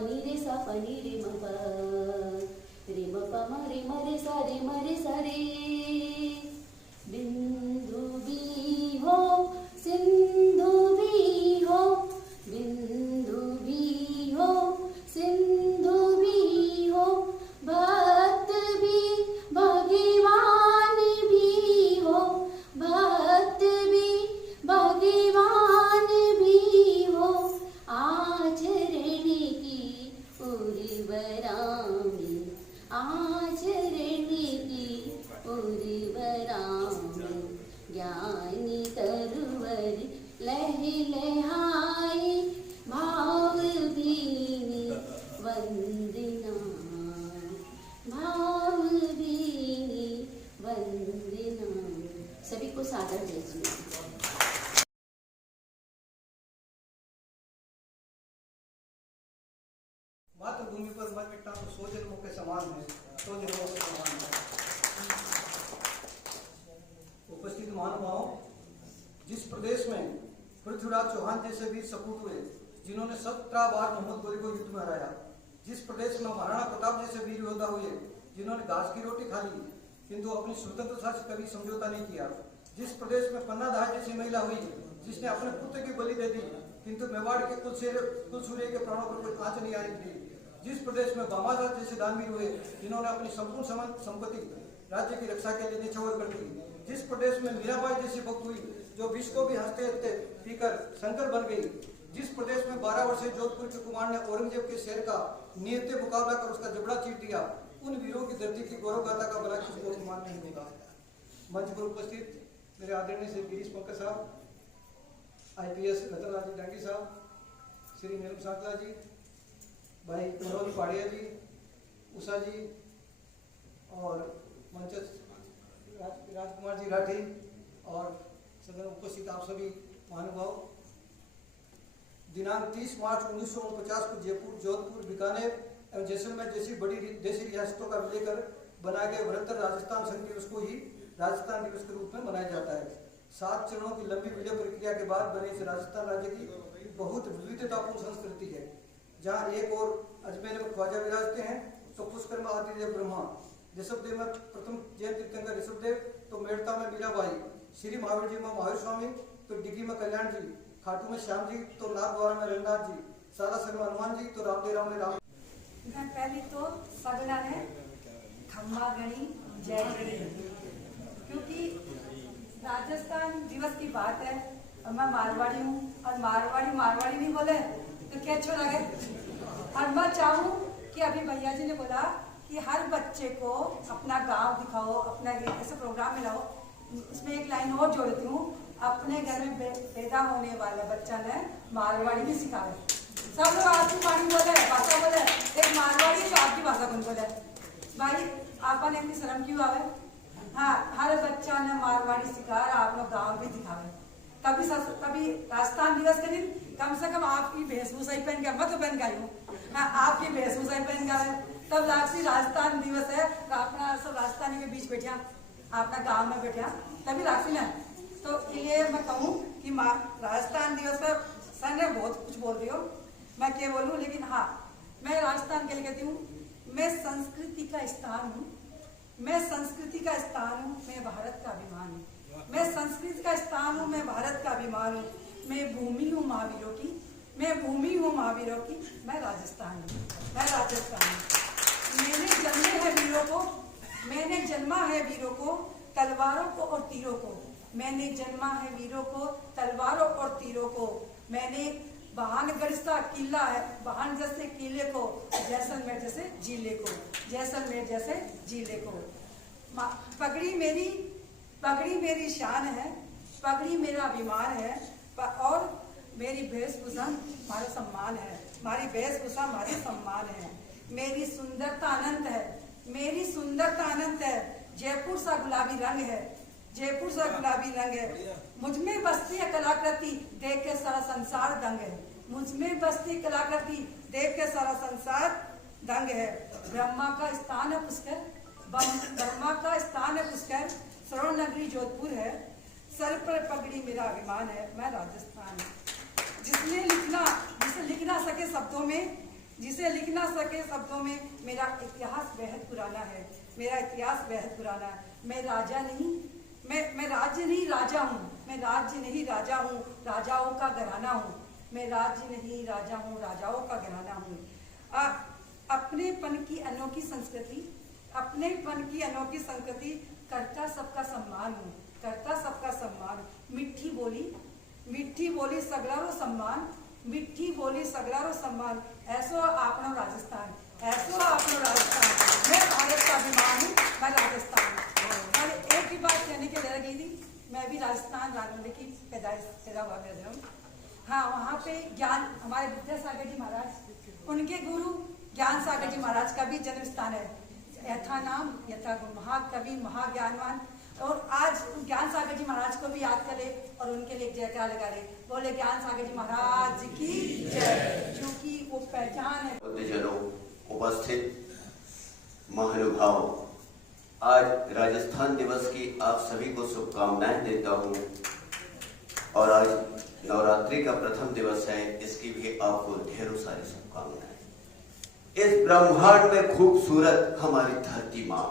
नी रे सा प नी रे म प रे म प म रे सा रे म रे सा रे। बिंदु भी हो सिंधु भी हो, बिंदु भी हो सिंधु भी हो, भक्त भी भगवान भी हो, भक्त भी भगवान भी हो। आचरण की उर्वरा में, आचरण की उर्वरा में, ज्ञानी तरुवर लहलहाए, भाव भीनी वंदना, भाव भीनी वंदना। सभी को सादर जय श्री राम। मातृभूमि पर मर मिटना तो 100 जन्मों के समान है, 100 जन्मों के समान है। उपस्थित महानुभाव, जिस प्रदेश में पृथ्वीराज चौहान जैसे वीर सपूत हुए जिन्होंने 17 बार मोहम्मद गोरी को युद्ध में हराया, जिस प्रदेश में महाराणा प्रताप जैसे वीर योद्धा हुए जिन्होंने घास की रोटी खा ली किंतु अपनी स्वतंत्रता से कभी समझौता नहीं किया, जिस प्रदेश में पन्ना दास जैसी महिला हुई जिसने अपने पुत्र की बलि दे दी किंतु मेवाड़ के कुलसूर्य के प्राणों पर कोई आंच नहीं आई थी, जिस प्रदेश में बामादास जैसे दानवीर हुए जिन्होंने अपनी संपूर्ण संपत्ति राज्य की रक्षा के लिए निछावर कर दी, जिस प्रदेश में मीराबाई जैसी भक्त हुई जो विष को भी हंसते हंसते पीकर शंकर बन गई, जिस प्रदेश में 12 वर्षीय जोधपुर के कुमार ने औरंगजेब के शेर का नियत मुकाबला कर उसका जबड़ा चीर दिया, उन वीरों की धरती की गौरव गाथा का भला किसी को सम्मान नहीं होगा। मंच पर उपस्थित मेरे आदरणीय श्री गिरीश पंकज साहब, IPS रतनलाल जी डांगी साहब, श्री नीलम सांकला जी, भाई मनोज पाड़िया जी, उषा जी और मंच राजकुमार जी राठी और सदन उपस्थित आप सभी महानुभाव, दिनांक 30 मार्च 1949 को जयपुर, जोधपुर, बीकानेर एवं जैसलमेर जैसी बड़ी देशी रियासतों का लेकर बनाए गए बृहत्तर राजस्थान संघ दिवस को ही राजस्थान दिवस के रूप में मनाया जाता है। 7 चरणों की लंबी विजय प्रक्रिया के बाद बने इस राजस्थान राज्य की बहुत विविधतापूर्ण संस्कृति है, जहाँ एक और अजमेर में ख्वाजा विराजते हैं तो पुष्कर में आदिदेव ब्रह्मा, ऋषभदेव में प्रथम जैन तीर्थंकर ऋषभदेव, तो मेड़ता में मीराबाई, श्री महावीर जी में महावीर स्वामी, तो डिगी में कल्याण जी, खाटू में श्याम जी, तो नाथद्वारा में रंगनाथ जी, सालासर में हनुमान जी, तो रामदेवरा में राम। पहले तो सगला ने खम्मा गणी जय गणी, क्योंकि राजस्थान दिवस की बात है और मैं मारवाड़ी हूँ और मारवाड़ी नहीं बोले तो क्या अच्छा लगे। और मैं चाहूँ कि अभी भैया जी ने बोला कि हर बच्चे को अपना गांव दिखाओ, अपना ऐसे प्रोग्राम में लाओ। इसमें एक लाइन और जोड़ती हूँ, अपने घर में पैदा होने वाला बच्चा ने मारवाड़ी भी सिखावे। सब लोग आपकी पानी बोले, भाषा बोले, एक मारवाड़ी तो आपकी भाषा कौन बोले भाई, आपा ने इतनी शर्म क्यों आवे। हाँ, हर बच्चा ने मारवाड़ी सिखा, आप लोग गाँव भी दिखावे। कभी राजस्थान दिवस के दिन कम से कम आपकी वेशभूषा ही पहन के, मैं तो पहन के आई हूँ, आपकी वेशभूषा ही पहन के आवे, तब राष्ट्रीय राजस्थान दिवस है तो अपना सब राजस्थानी के बीच बैठा, अपना गांव में बैठा तभी राष्ट्रीय है। तो ये मैं कहूँ कि राजस्थान दिवस पर सर ने बहुत कुछ बोल रही हो, मैं क्या बोलूँ, लेकिन हाँ मैं राजस्थान के लिए कहती हूँ, मैं संस्कृति का स्थान हूँ, मैं संस्कृति का स्थान हूँ, मैं भारत का अभिमान हूँ, मैं संस्कृति का स्थान हूँ, मैं भारत का अभिमान हूँ, मैं भूमि हूँ महावीरों की, मैं भूमि हूँ महावीरों की, मैं राजस्थान हूँ, मैं राजस्थान हूँ। मैंने जन्मा है वीरों को तलवारों को और तीरों को, मैंने जन्मा है वीरों को तलवारों और तीरों को, मैंने बहानगढ़ सा किला है, बहान जैसे किले को, जैसलमेर जैसे जिले को, जैसलमेर जैसे जिले को। पगड़ी मेरी शान है, पगड़ी मेरा अभिमान है, और मेरी वेशभूषा हमारा सम्मान है, हमारी वेशभूषा हमारी सम्मान है। मेरी सुंदरता अनंत है, मेरी सुंदरता अनंत है, जयपुर सा गुलाबी रंग है, जयपुर सा गुलाबी रंग है। मुझ में बसती है कलाकृति, देख के सारा संसार दंग है, मुझ में बसती कलाकृति, देख के सारा संसार दंग है। ब्रह्मा का स्थान है पुष्कर, ब्रह्मा का स्थान है पुष्कर, स्वर्ण नगरी जोधपुर है, सर पर पगड़ी मेरा अभिमान है, मैं राजस्थान। जिसे लिख ना सके शब्दों में, जिसे लिख ना सके शब्दों में। मेरा इतिहास बेहद पुराना है, मेरा इतिहास बेहद पुराना है। मैं राजा नहीं, मैं राज्य नहीं राजा हूँ, मैं राज्य नहीं राजा हूँ, राजाओं का घराना हूँ। मैं राज्य नहीं राजा हूँ, राजाओं का घराना हूँ। अपनेपन की अनोखी संस्कृति, अपनेपन की अनोखी संस्कृति, करता सबका सम्मान हूँ, करता सबका सम्मान। मीठी बोली सगलारो सम्मान, मीठी बोली सगलारो सम्मान। ऐसो आपनो राजस्थान, ऐसो आपनो राजस्थान। मैं भारत का अभिमान हूँ, मैं राजस्थान। और एक ही बात कहने के लिए लगी थी, मैं भी राजस्थान राजौंदे की पैदा हुआ मेरा जन्म। हाँ, वहाँ पे ज्ञान, हमारे विद्यासागर जी महाराज, उनके गुरु ज्ञान सागर जी महाराज का भी जन्म स्थान है। यथा नाम यथा गुण, महाकवि महाज्ञानवान। और आज ज्ञान सागर जी महाराज को भी याद करें और उनके लिए जयकार लगा ले। बोले ज्ञान सागर जी महाराज की जय, क्योंकि वो पहचान है। बुद्धजनों, उपस्थित महानुभाव, आज राजस्थान दिवस की आप सभी को शुभकामनाएं देता हूं। और आज नवरात्रि का प्रथम दिवस है, इसकी भी आपको ढेरों सारी शुभकामनाएं। इस ब्रह्मांड में खूबसूरत हमारी धरती माँ,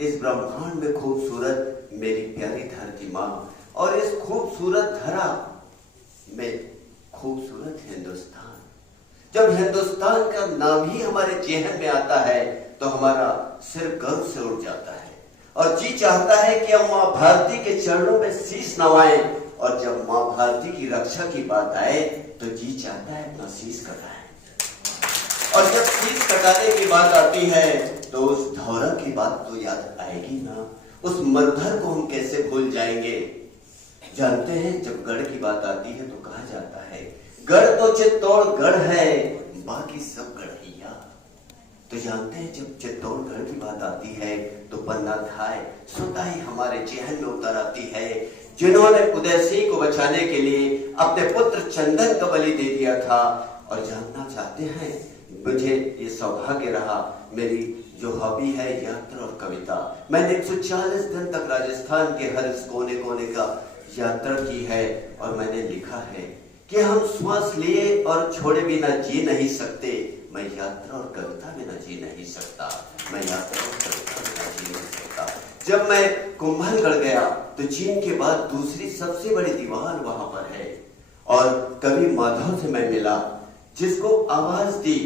इस ब्रह्मांड में खूबसूरत मेरी प्यारी धरती माँ, और इस खूबसूरत धरा में खूबसूरत हिंदुस्तान। जब हिंदुस्तान का नाम ही हमारे जेहन में आता है तो हमारा सिर गर्व से उठ जाता है और जी चाहता है कि हम माँ भारती के चरणों में शीश नवाएं। और जब माँ भारती की रक्षा की बात आए तो जी चाहता है अपना शीश कटाए। और जब शीश कटाने की बात आती है तो उस धौरा की बात तो याद आएगी ना, उस मरधर को हम कैसे भूल जाएंगे। जानते हैं, जब गढ़ की बात आती है तो कहा जाता है गढ़ तो चित्तौड़गढ़ है, बाकी सब गढ़ैया। तो जानते हैं, जब चित्तौड़गढ़ की बात आती है तो पन्ना धाय सुताई हमारे जेहन में उतर आती है, जिन्होंने उदय सिंह को बचाने के लिए अपने पुत्र चंदन का बलि दे दिया था। और जानना चाहते हैं, मुझे ये सौभाग्य रहा, मेरी जो हॉबी है यात्रा और कविता, मैंने 140 दिन तक राजस्थान के हर कोने कोने का यात्रा की है। और मैंने लिखा है कि हम श्वास लिए और छोड़े बिना जी नहीं सकते, मैं यात्रा और कविता बिना जी नहीं सकता, मैं यात्रा और कविता बिना जी नहीं सकता। जब मैं कुंभलगढ़ गया तो चीन के बाद दूसरी सबसे बड़ी दीवार वहां पर है, और कवि माधव से मैं मिला, जिसको आवाज दी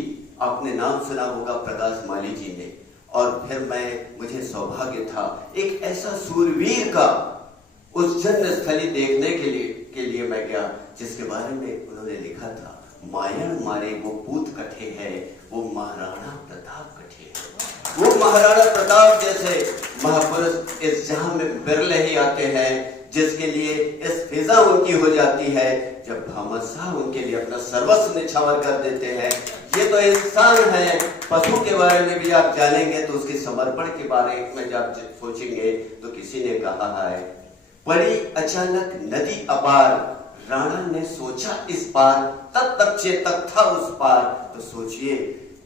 आपने नाम सुना होगा प्रकाश माली जी ने। और फिर मुझे सौभाग्य था एक ऐसा सूरवीर का उस जन्म स्थली देखने के लिए मैं गया, जिसके बारे में उन्होंने लिखा था, मायण मारे वो पूत कठे है, वो महाराणा प्रताप कठे है। वो महाराणा प्रताप जैसे महापुरुष इस जहां में बिरले ही आते हैं, जिसके लिए इस फिजा उनकी हो जाती है जब भामाशाह उनके लिए अपना सर्वस्व निछावर कर देते हैं। ये तो इंसान है, पशु के बारे में भी आप जानेंगे तो उसके समर्पण के बारे में जब सोचेंगे तो किसी ने कहा है, पड़ी अचानक नदी अपार, राणा ने सोचा इस पार, तब तक चेतक था उस पार। तो सोचिए,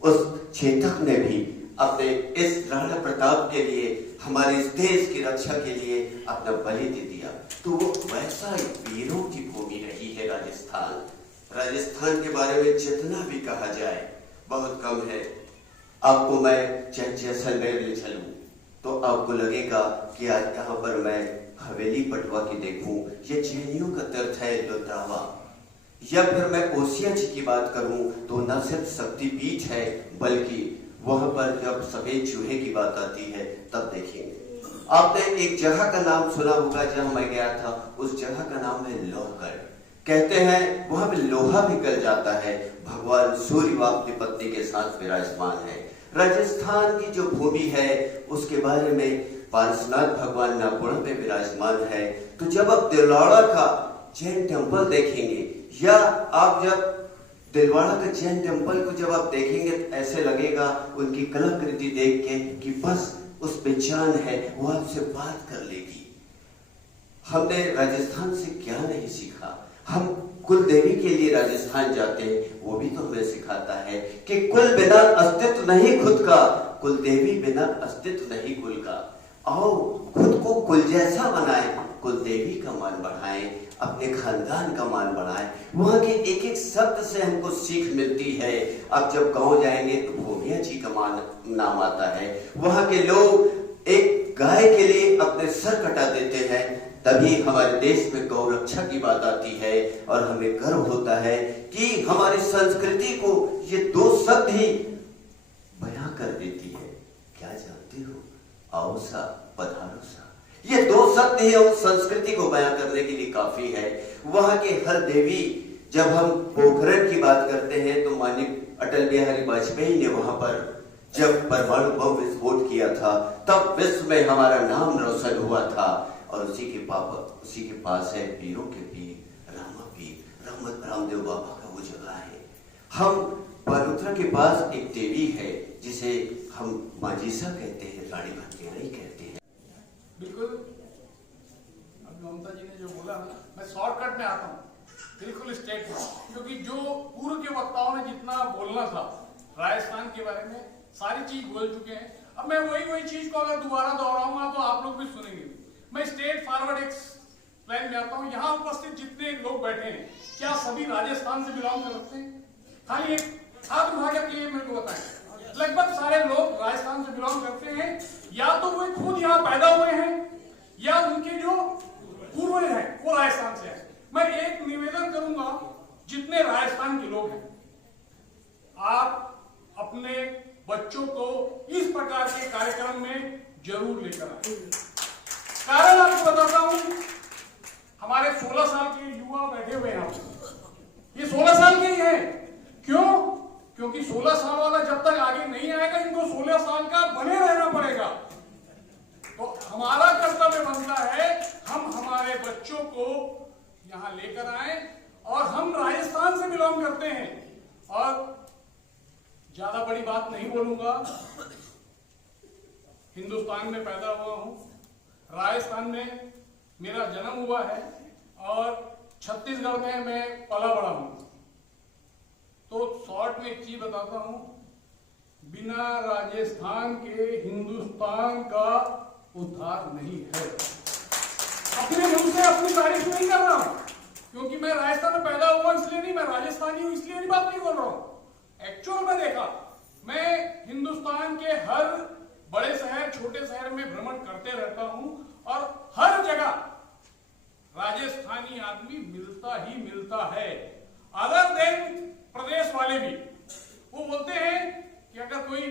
उस चेतक ने भी अपने इस राणा प्रताप के लिए, हमारे इस देश की रक्षा के लिए अपना बलि दे दिया। तो वो वैसा वीरों की भूमि रही है राजस्थान। राजस्थान के बारे में जितना भी कहा जाए बहुत कम है। आपको मैं जैसलमेर ले चलूं तो आपको लगेगा कि आज यहाँ पर मैं हवेली पटवा की देखूं, ये जैनियों का तीर्थ है लुत्रावा। या फिर मैं ओसिया जी की बात करूं तो न सिर्फ शक्तिपीठ है, बल्कि वहां पर जब सफेद चूहे की बात आती है तब देखेंगे। आपने एक जगह का नाम सुना होगा जहां मैं गया था, उस जगह का नाम है लोहगढ़। कहते हैं वहां पे लोहा भी गल जाता है, भगवान सूर्य अपनी पत्नी के साथ विराजमान है। राजस्थान की जो भूमि है उसके बारे में पारसनाथ भगवान नागपुर में विराजमान है। तो जब आप दिलवाड़ा का जैन टेम्पल देखेंगे, या आप जब दिलवाड़ा का जैन टेम्पल को जब आप देखेंगे तो ऐसे लगेगा उनकी कलाकृति देख के कि बस उस पे जान है, वो आपसे बात कर लेगी। हमने राजस्थान से क्या नहीं सीखा। हम कुल देवी के लिए राजस्थान जाते हैं, वो भी तो हमें सिखाता है कि कुल बिना अस्तित्व नहीं खुद का, कुल देवी बिना अस्तित्व नहीं कुल का। आओ खुद को कुल जैसा बनाएं, कुल देवी का मान बढ़ाएं। अपने खानदान का मान बढ़ाएं। वहाँ के एक एक शब्द से हमको सीख मिलती है। अब जब गांव जाएंगे तो भूमिया जी का नाम आता है। वहाँ के लोग एक गाय के लिए अपने सर कटा देते हैं, तभी हमारे देश में गौ रक्षा की बात आती है और हमें गर्व होता है कि हमारी संस्कृति को ये दो शब्द ही बयां कर देती है। क्या जानते हो? आओ सा पधारो सा, ये दो शब्द ही उस संस्कृति को बयां करने के लिए काफी है। वहां के हर देवी, जब हम पोखरण की बात करते हैं तो माननीय अटल बिहारी वाजपेयी ने वहां पर जब परमाणु बम विस्फोट किया था तब विश्व में हमारा नाम रोशन हुआ था। और उसी के पास है पीरों के पीर रामा पीर रहमत रामदेव बाबा का वो जगह है। हम बालोतरा के पास एक देवी है जिसे हम माजीसा कहते हैं, रानी भंगेरी कहते हैं। बिल्कुल, अब ममता जी ने जो बोला, मैं शॉर्टकट में आता हूँ, बिल्कुल स्ट्रेट में, क्योंकि जो पूर्व के वक्ताओं ने जितना बोलना था राजस्थान के बारे में सारी चीज बोल चुके हैं। अब मैं वही चीज को अगर दोबारा दोहराऊंगा तो आप लोग भी सुनेंगे। मैं स्ट्रेट फॉरवर्ड एक प्लान में आता हूँ। यहाँ उपस्थित जितने लोग बैठे हैं, क्या सभी राजस्थान से बिलोंग करते हैं? खाली एक हाथ उठा के मेरे को बताएं। लगभग सारे लोग राजस्थान से बिलोंग करते हैं, या तो वे खुद यहाँ पैदा हुए हैं या उनके जो पूर्वज हैं वो राजस्थान से हैं। मैं एक निवेदन करूंगा, जितने राजस्थान के लोग हैं, आप अपने बच्चों को इस प्रकार के कार्यक्रम में जरूर लेकर आए। कारण आपको बताता हूं, हमारे 16 साल के युवा बैठे हुए हैं, ये 16 साल के ही हैं। क्यों? क्योंकि 16 साल वाला जब तक आगे नहीं आएगा, इनको 16 साल का बने रहना पड़ेगा। तो हमारा कर्तव्य बनता है हम हमारे बच्चों को यहां लेकर आए, और हम राजस्थान से बिलोंग करते हैं। और ज्यादा बड़ी बात नहीं बोलूंगा, हिंदुस्तान में पैदा हुआ हूं, राजस्थान में मेरा जन्म हुआ है और छत्तीसगढ़ में मैं पला बड़ा हूं। तो शॉर्ट में एक चीज बताता हूं, बिना राजस्थान के हिंदुस्तान का उद्धार नहीं है। अपने मुंह से अपनी तारीफ नहीं कर रहा हूं, क्योंकि मैं राजस्थान में पैदा हुआ इसलिए नहीं, मैं राजस्थानी हूं इसलिए नहीं बात नहीं बोल रहा हूं। एक्चुअल में देखा, मैं हिंदुस्तान के हर बड़े शहर छोटे शहर में भ्रमण करते रहता हूं, और हर जगह राजस्थानी आदमी मिलता ही मिलता है। अदर देन प्रदेश वाले भी वो बोलते हैं कि अगर कोई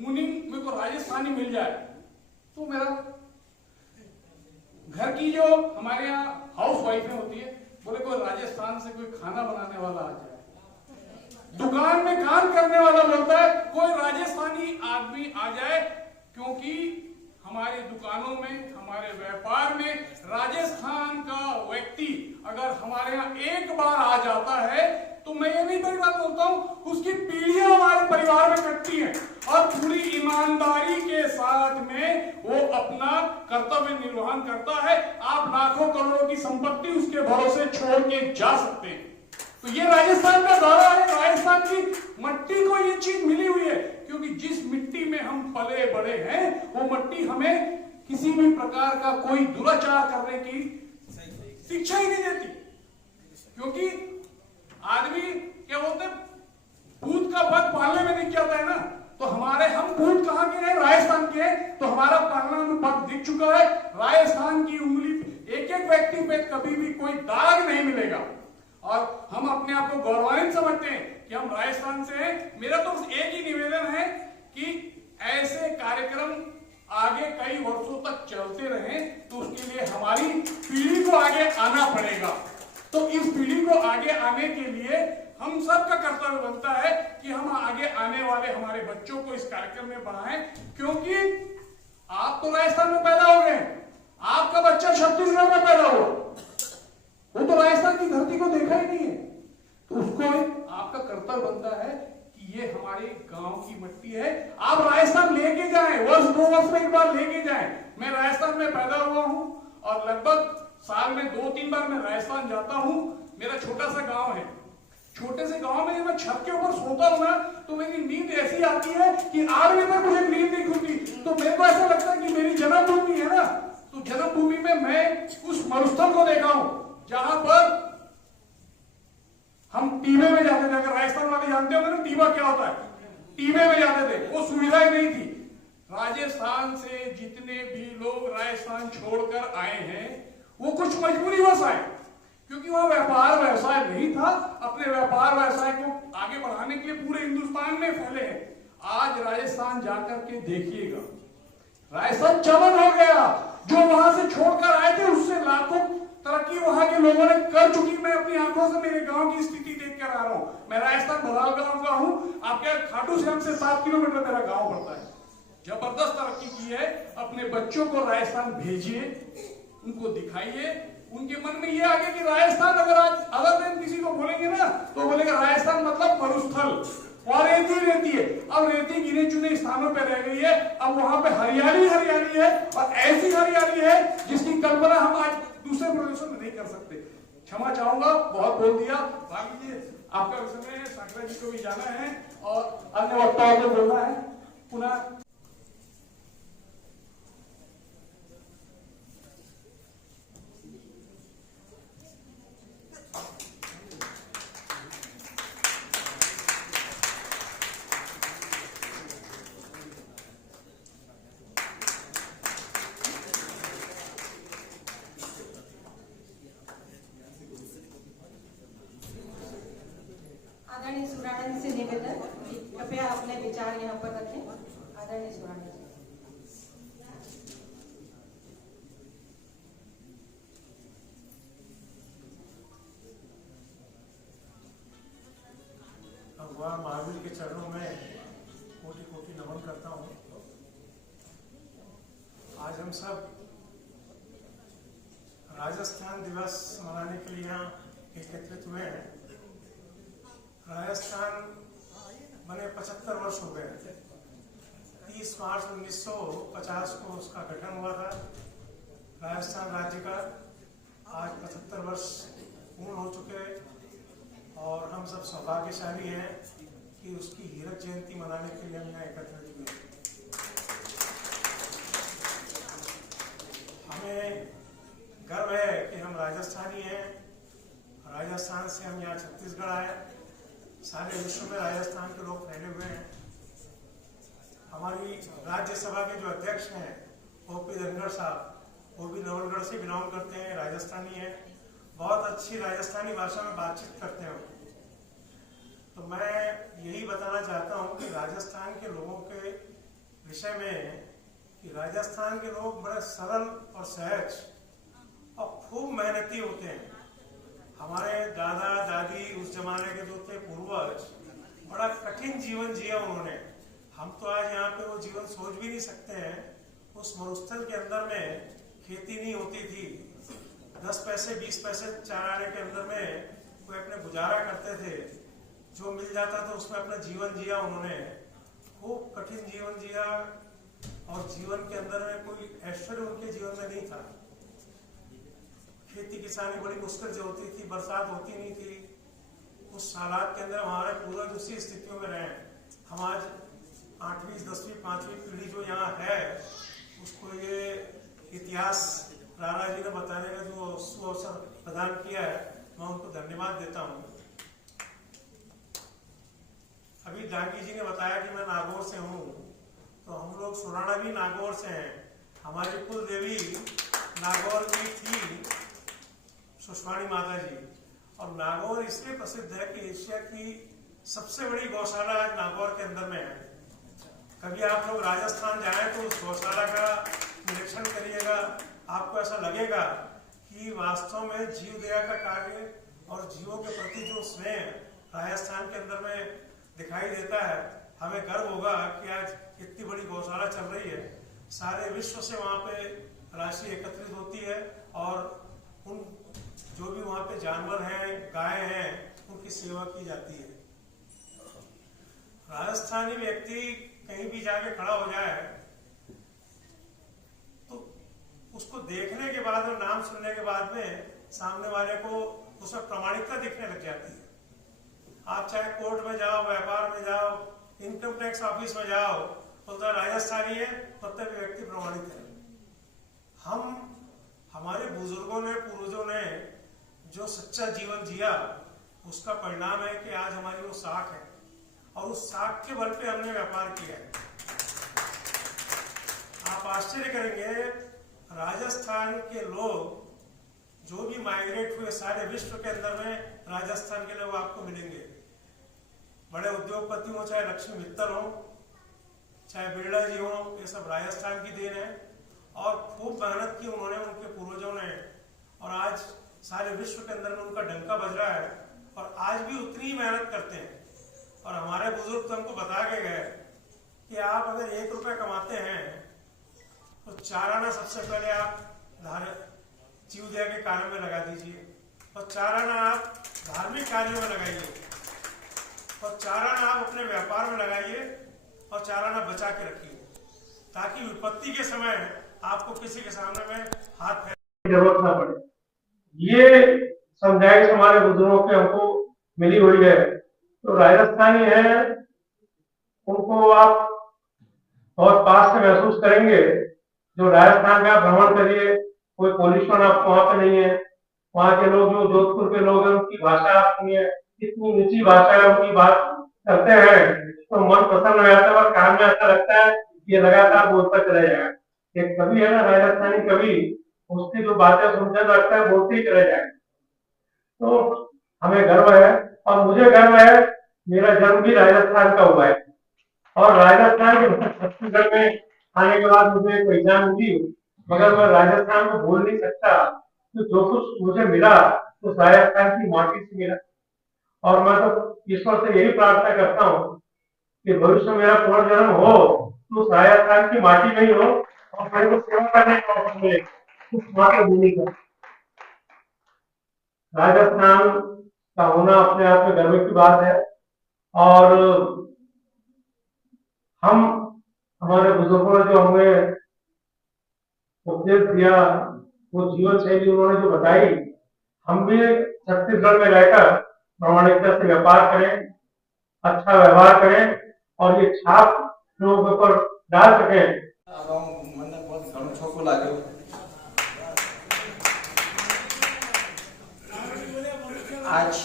मुनि मेरे को राजस्थानी मिल जाए तो मेरा घर की जो हमारे यहाँ हाउस वाइफें होती है, बोले कोई राजस्थान से कोई खाना बनाने वाला आ जाए, दुकान में काम करने वाला बोलता है कोई राजस्थानी आदमी आ जाए, क्योंकि हमारी दुकानों में, हमारे व्यापार में राजस्थान का व्यक्ति अगर हमारे यहाँ एक बार आ जाता है तो मैं ये नहीं बड़ी बात बोलता हूँ, उसकी पीढ़ियां हमारे परिवार में कटती हैं, और पूरी ईमानदारी के साथ में वो अपना कर्तव्य निर्वहन करता है। आप लाखों करोड़ों की संपत्ति उसके भरोसे छोड़ के जा सकते हैं। तो ये राजस्थान का दौरा है, राजस्थान की मट्टी को ये चीज मिली हुई है, क्योंकि जिस मिट्टी में हम पले बड़े हैं वो मट्टी हमें किसी भी प्रकार का कोई दुराचार करने की शिक्षा ही नहीं देती। क्योंकि आदमी क्या बोलते, भूत का पद पालने में दिख जाता है ना, तो हम भूत कहां के हैं? राजस्थान के। तो हमारा पालना में पद दिख चुका है। राजस्थान की उंगली एक एक व्यक्ति पे कभी भी कोई दाग नहीं मिलेगा, और हम अपने आप को गौरवान्वित समझते हैं कि हम राजस्थान से हैं। मेरा तो एक ही निवेदन है कि ऐसे कार्यक्रम आगे कई वर्षों तक चलते रहें, तो उसके लिए हमारी पीढ़ी को आगे आना पड़ेगा। तो इस पीढ़ी को आगे आने के लिए हम सबका कर्तव्य बनता है कि हम आगे आने वाले हमारे बच्चों को इस कार्यक्रम में बढ़ाएं, क्योंकि आप तो राजस्थान में पैदा हो गए, आपका बच्चा छत्तीसगढ़ में पैदा हुआ, वो तो राजस्थान की धरती को देखा ही नहीं है। तो उसको आपका कर्तव्य बनता है कि ये हमारे गांव की मट्टी है, आप राजस्थान लेके जाएं, वर्ष 2 वर्ष में एक बार लेके जाएं। मैं राजस्थान में पैदा हुआ हूं और लगभग साल में 2-3 बार मैं राजस्थान जाता हूं। मेरा छोटा सा गांव है, छोटे से गांव में जब मैं छत के ऊपर सोता हूं ना, तो मेरी नींद ऐसी आती है कि आज भी तक मुझे नींद नहीं खुलती। तो मेरे को ऐसा लगता है कि मेरी जन्मभूमि है ना, तो जन्मभूमि में मैं उस मरुस्थल को देखा हूं जहां पर हम टीमे में जाते थे। अगर राजस्थान वाले जानते होंगे ना टीमा क्या होता है, टीमे में जाते थे, वो सुविधाएं नहीं थी। राजस्थान से जितने भी लोग राजस्थान छोड़कर आए हैं वो कुछ मजबूरीवश आए, क्योंकि वहां व्यापार व्यवसाय नहीं था। अपने व्यापार व्यवसाय को आगे बढ़ाने के लिए पूरे हिंदुस्तान में फैले हैं। आज राजस्थान जाकर के देखिएगा, राजस्थान चमन हो गया। जो वहां से छोड़कर आए थे उससे लाखों तरक्की वहां के लोगों ने कर चुकी। मैं अपनी आंखों से मेरे गांव की स्थिति देख कर आ रहा हूं। मैं राजस्थान भराल गांव का हूं, आपके खाटू श्याम से 7 किलोमीटर मेरा गांव पड़ता है। जबरदस्त तरक्की की है। अपने बच्चों को राजस्थान भेजिए, उनको दिखाइए, उनके मन में ये आ गया कि राजस्थान, अगर दिन किसी को बोलेंगे ना तो बोलेगा राजस्थान मतलब मरुस्थल और रेती रहती है। अब रेती गिने चुने स्थानों पे रह गई है, अब वहां पे हरियाली हरियाली है, और ऐसी हरियाली है जिसकी कल्पना हम आज दूसरे प्रदेशों में नहीं कर सकते। क्षमा चाहूंगा, बहुत बोल दिया। बाकी जी आपका समय, साकरा जी को भी जाना है और अन्य वक्ताओं को बोलना है। पुनः आदरणीय सुराणा से निवेदन, कृपया अपने विचार यहाँ पर रखें। आदरणीय सुराणा जी। भगवान महावीर के चरणों में कोटि कोटि नमन करता हूँ। आज हम सब राजस्थान दिवस मनाने के लिए यहाँ एकत्रित हुए हैं। राजस्थान बने 75 वर्ष हो गए। 30 मार्च 1950 को उसका गठन हुआ था राजस्थान राज्य का। आज 75 वर्ष पूर्ण हो चुके हैं और हम सब सौभाग्यशाली हैं कि उसकी हीरक जयंती मनाने के लिए हम यहाँ एकत्रित हुए। हमें गर्व है कि हम राजस्थानी हैं। राजस्थान से हम यहाँ छत्तीसगढ़ आए। सारे विश्व में राजस्थान के लोग फैले हुए हैं। हमारी राज्यसभा के जो अध्यक्ष हैं ओपी धनखड़ साहब, वो भी नवलगढ़ से बिलोंग करते हैं, राजस्थानी हैं। बहुत अच्छी राजस्थानी भाषा में बातचीत करते हैं। तो मैं यही बताना चाहता हूँ कि राजस्थान के लोगों के विषय में कि राजस्थान के लोग बड़े सरल और सहज और खूब मेहनती होते हैं। हमारे दादा दादी उस जमाने के जो थे पूर्वज, बड़ा कठिन जीवन जिया उन्होंने। हम तो आज यहाँ पे वो जीवन सोच भी नहीं सकते हैं। उस मरुस्थल के अंदर में खेती नहीं होती थी। 10 पैसे 20 पैसे चाराने के अंदर में कोई अपने गुजारा करते थे। जो मिल जाता था उसमें अपना जीवन जिया उन्होंने। खूब कठिन जीवन जिया और जीवन के अंदर में कोई ऐश्वर्य उनके जीवन में नहीं था। खेती किसानी बड़ी मुश्किल से होती थी, बरसात होती नहीं थी। उस हालात के अंदर हमारे पूर्वज उसी स्थितियों में रहे। हम आज 8वीं 10वीं 5वीं पीढ़ी जो यहाँ है उसको ये इतिहास राणा जी ने बताने का जो अवसर प्रदान किया है, मैं उनको धन्यवाद देता हूँ। अभी डांगी जी ने बताया कि मैं नागौर से हूँ, तो हम लोग सुराणा भी नागौर से हैं। हमारी कुल देवी नागौर की थी सुषमाणी माता जी। और नागौर इसलिए प्रसिद्ध है कि एशिया की सबसे बड़ी गौशाला आज नागौर के अंदर में है। कभी आप लोग राजस्थान जाएं तो उस गौशाला का निरीक्षण करिएगा। आपको ऐसा लगेगा कि वास्तव में जीव दया का कार्य और जीवों के प्रति जो स्नेह राजस्थान के अंदर में दिखाई देता है। हमें गर्व होगा कि आज इतनी बड़ी गौशाला चल रही है। सारे विश्व से वहाँ पे राशि एकत्रित होती है और उन जो भी वहाँ पे जानवर हैं, गाय हैं, उनकी सेवा की जाती है। राजस्थानी व्यक्ति कहीं भी जाके खड़ा हो जाए तो उसको देखने के बाद और नाम सुनने के बाद में सामने वाले को उसमें प्रामाणिकता दिखने लग जाती है। आप चाहे कोर्ट में जाओ, व्यापार में जाओ, इनकम टैक्स ऑफिस में जाओ, बोलता राजस्थानी है, प्रत्येक व्यक्ति प्रमाणित है। हमारे बुजुर्गों ने, पूर्वजों ने सच्चा जीवन जिया, उसका परिणाम है कि आज हमारी वो साख है और उस साख के बल पे हमने व्यापार किया है। आप आश्चर्य करेंगे, राजस्थान के लोग जो भी माइग्रेट हुए सारे विश्व के अंदर में राजस्थान के लोग आपको मिलेंगे। बड़े उद्योगपति हो, चाहे लक्ष्मी मित्तल हो, चाहे बिरला जी हो, ये सब राजस्थान की देन है और खूब मेहनत की उन्होंने, उनके पूर्वजों ने, और आज सारे विश्व के अंदर में उनका डंका बज रहा है और आज भी उतनी ही मेहनत करते हैं। और हमारे बुजुर्ग तो हमको बता के गए कि आप अगर 1 रुपया कमाते हैं तो 4 आना सबसे पहले आप जीवदया के कार्य में लगा दीजिए और 4 आना आप धार्मिक कार्यों में लगाइए और 4 आना आप अपने व्यापार में लगाइए और 4 आना बचा के रखिए, ताकि विपत्ति के समय आपको किसी के सामने में हाथ फैलाने की जरूरत ना पड़े। ये समझाइश हमारे बुजुर्गों के हमको मिली हुई है। तो राजस्थानी है, उनको आप बहुत पास से महसूस करेंगे। जो राजस्थान का भ्रमण करिए, कोई पोल्यूशन आपको वहां पे नहीं है। वहाँ के लोग, जो जोधपुर के लोग हैं, उनकी भाषा आप सुनिए, कितनी ऊंची भाषा है, उनकी बात करते हैं तो मन प्रसन्न हो जाता है और कान में ऐसा लगता है ये लगातार बोलता चला जाएगा। एक कवि है ना, राजस्थानी कवि, उसकी जो बातें सुनते लगता है बोलते ही चले जाएंगे। तो हमें गर्व है और मुझे गर्व है, मेरा जन्म भी राजस्थान का हुआ है और राजस्थान के छत्तीसगढ़ में आने के बाद मुझे एक पहचान मिली, मगर मैं राजस्थान को भूल नहीं सकता। तो जो कुछ मुझे मिला तो राजस्थान की माटी से मिला और मैं तो ईश्वर से यही प्रार्थना करता हूँ कि भविष्य में मेरा पुनर्जन्म हो तो राजस्थान की माटी में ही हो और मेरे को सेवा करने का मौका मिले उस मातृभूमि का। राजस्थान का होना अपने आप में गर्व की बात है और हम, हमारे बुजुर्गों ने जो हमें उपदेश दिया, वो जीवन शैली उन्होंने जो बताई, हम भी छत्तीसगढ़ में रहकर प्रामाणिकता से व्यापार करें, अच्छा व्यवहार करें और ये छाप लोगों के ऊपर डाल सकें। મને बहुत ઘણું છોકું લાગ્યું। आज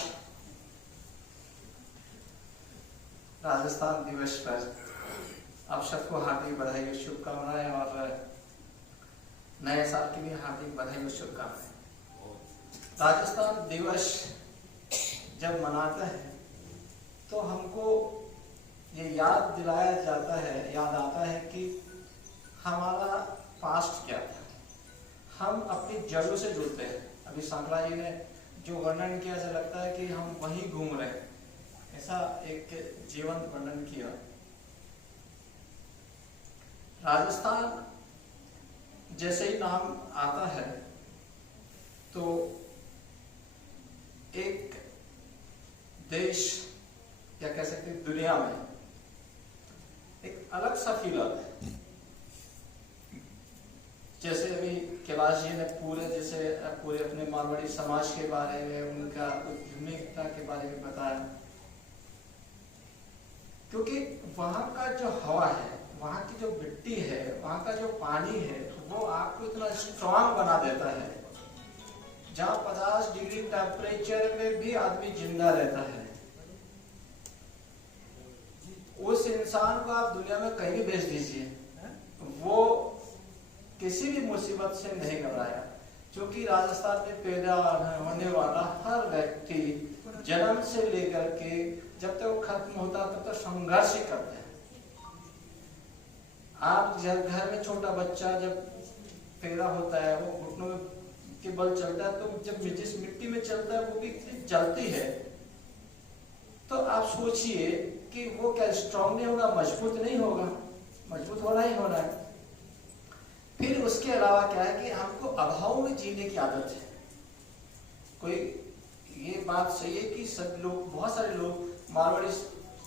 राजस्थान दिवस पर आप सबको हार्दिक बधाई और शुभकामनाएं और नए साल की भी हार्दिक बधाई और शुभकामनाएं। राजस्थान दिवस जब मनाते हैं तो हमको ये याद दिलाया जाता है, याद आता है कि हमारा पास्ट क्या था, हम अपनी जड़ों से जुड़ते हैं। अभी सांकला जी ने जो वर्णन किया, ऐसा लगता है कि हम वहीं घूम रहे हैं, ऐसा एक जीवंत वर्णन किया। राजस्थान जैसे ही नाम आता है तो एक देश या कह सकते हैं दुनिया में एक अलग सा फील आता है। जैसे अभी कैलाश जी ने पूरे अपने मारवाड़ी समाज के बारे में, उनका उद्यमिता के बारे में बताया, क्योंकि वहां का जो हवा है, वहां की जो मिट्टी है, वहां का जो पानी है, वो आपको इतना स्ट्रांग बना देता है। जहां 50 डिग्री टेम्परेचर में भी आदमी जिंदा रहता है, उस इंसान को आप दुनिया में कहीं भेज दीजिए, वो किसी भी मुसीबत से नहीं घबराया। क्योंकि राजस्थान में पैदा होने वाला हर व्यक्ति जन्म से लेकर के जब तक वो खत्म होता तब तक संघर्ष ही करते हैं। आप जब घर में छोटा बच्चा जब पैदा होता है, वो घुटनों के बल चलता है, तो जब जिस मिट्टी में चलता है वो भी जलती है। तो आप सोचिए कि वो क्या स्ट्रांग नहीं होगा, मजबूत नहीं होगा, मजबूत होना ही होना है। फिर उसके अलावा क्या है कि हमको अभाव में जीने की आदत है। कोई ये बात सही है कि सब लोग, बहुत सारे लोग मारवाड़ी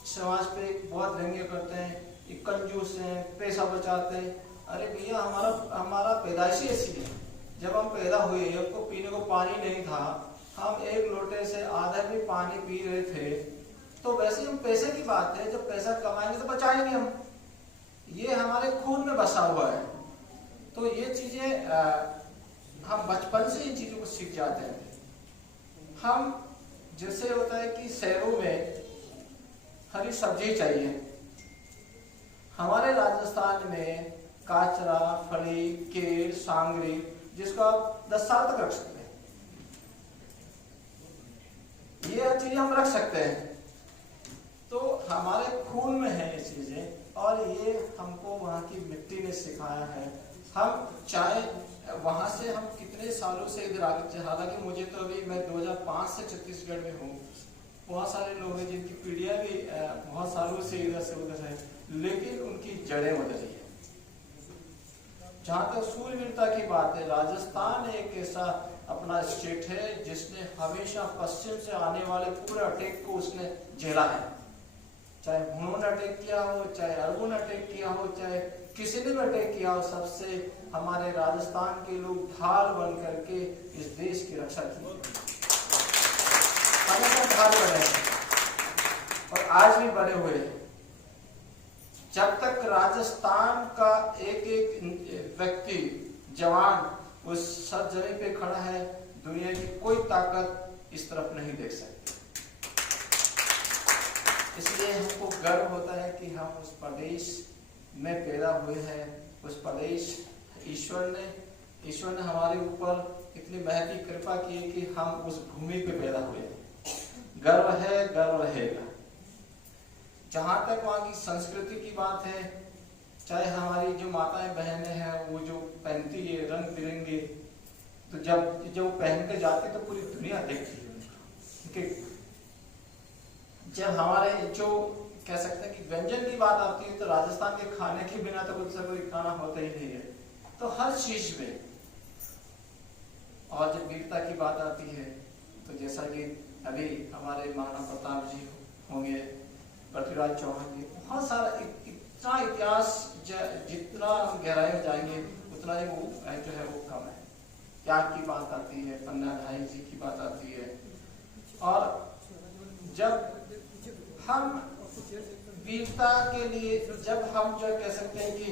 समाज पे बहुत व्यंग्य करते हैं, ये कंजूस हैं, पैसा बचाते हैं। अरे भैया, हमारा पैदाइशी ऐसी है। जब हम पैदा हुए, हमको पीने को पानी नहीं था, हम 1 लोटे से आधा भी पानी पी रहे थे। तो वैसे हम पैसे की बात है, जब पैसा कमाएंगे तो बचाएंगे हम, ये हमारे खून में बसा हुआ है। तो ये चीजें हम बचपन से इन चीजों को सीख जाते हैं। हम जैसे होता है कि शहरों में हरी सब्जी चाहिए, हमारे राजस्थान में काचरा, फली, केर, सांगरी, जिसको आप 10 साल तक रख सकते हैं, ये चीजें हम रख सकते हैं। तो हमारे खून में है ये चीजें, और ये हमको वहाँ की मिट्टी ने सिखाया है। हम चाहे वहाँ से हम कितने सालों से इधर आगे, हालांकि मुझे तो अभी मैं 2005 से छत्तीसगढ़ में हूँ, बहुत सारे लोग हैं जिनकी पीढ़ियाँ भी बहुत सालों से इधर से उधर है, लेकिन उनकी जड़ें उधर ही है। जहाँ तक सूर्यवीरता की बात है, राजस्थान एक ऐसा अपना स्टेट है जिसने हमेशा पश्चिम से आने वाले पूरे अटैक को उसने झेला है, चाहे हुनों ने अटैक किया हो, चाहे अरबों ने अटैक किया हो, चाहे किसी ने भी अटैक किया हो, सबसे हमारे राजस्थान के लोग ढाल बन करके इस देश की रक्षा की, ढाल बने और आज भी बने हुए हैं। जब तक राजस्थान का एक एक व्यक्ति, जवान उस सर जमीन पे खड़ा है, दुनिया की कोई ताकत इस तरफ नहीं देख सकती। इसलिए हमको गर्व होता है कि हम उस प्रदेश में पैदा हुए हैं। उस प्रदेश ईश्वर ने हमारे ऊपर इतनी महती कृपा की है कि हम उस भूमि पे पैदा हुए हैं। गर्व है, गर्व रहेगा। जहां तक वहाँ की संस्कृति की बात है, चाहे हमारी जो माताएं बहनें हैं वो जो पहनती है रंग बिरंगे, तो जब पहन के जाते तो पूरी दुनिया देखती है। जब हमारे जो कह सकते हैं कि व्यंजन की बात आती है, तो राजस्थान के खाने के बिना तो कुछ कोई खाना होता ही नहीं है, तो हर चीज में। और जब वीरता की बात आती है, तो जैसा कि अभी हमारे महाराणा प्रताप जी होंगे, पृथ्वीराज चौहान जी, बहुत सारा इतना इतिहास, जितना हम गहराई में जाएंगे उतना ही वो जो है वो कम है। त्याग की बात आती है, पन्नाधारी जी की बात आती है, और जब हम वीरता के लिए, जब हम जो कह सकते हैं कि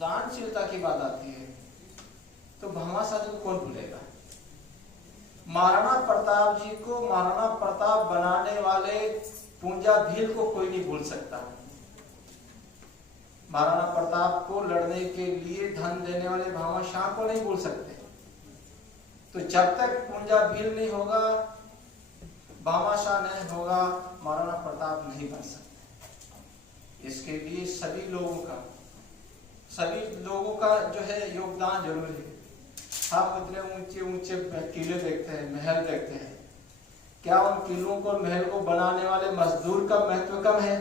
दानशीलता की बात आती है, तो भामाशाह जी को कौन भूलेगा। महाराणा प्रताप जी को महाराणा प्रताप बनाने वाले पूंजा भील को कोई नहीं भूल सकता। महाराणा प्रताप को लड़ने के लिए धन देने वाले भामाशाह को नहीं भूल सकते। तो जब तक पूंजा भील नहीं होगा, भामाशाह नहीं होगा, महाराणा प्रताप नहीं बन सकते। इसके लिए सभी लोगों का जो है योगदान जरूरी है। हम इतने ऊंचे ऊंचे किले देखते हैं, महल देखते हैं, क्या उन किलों को, महल को बनाने वाले मजदूर का महत्व कम है?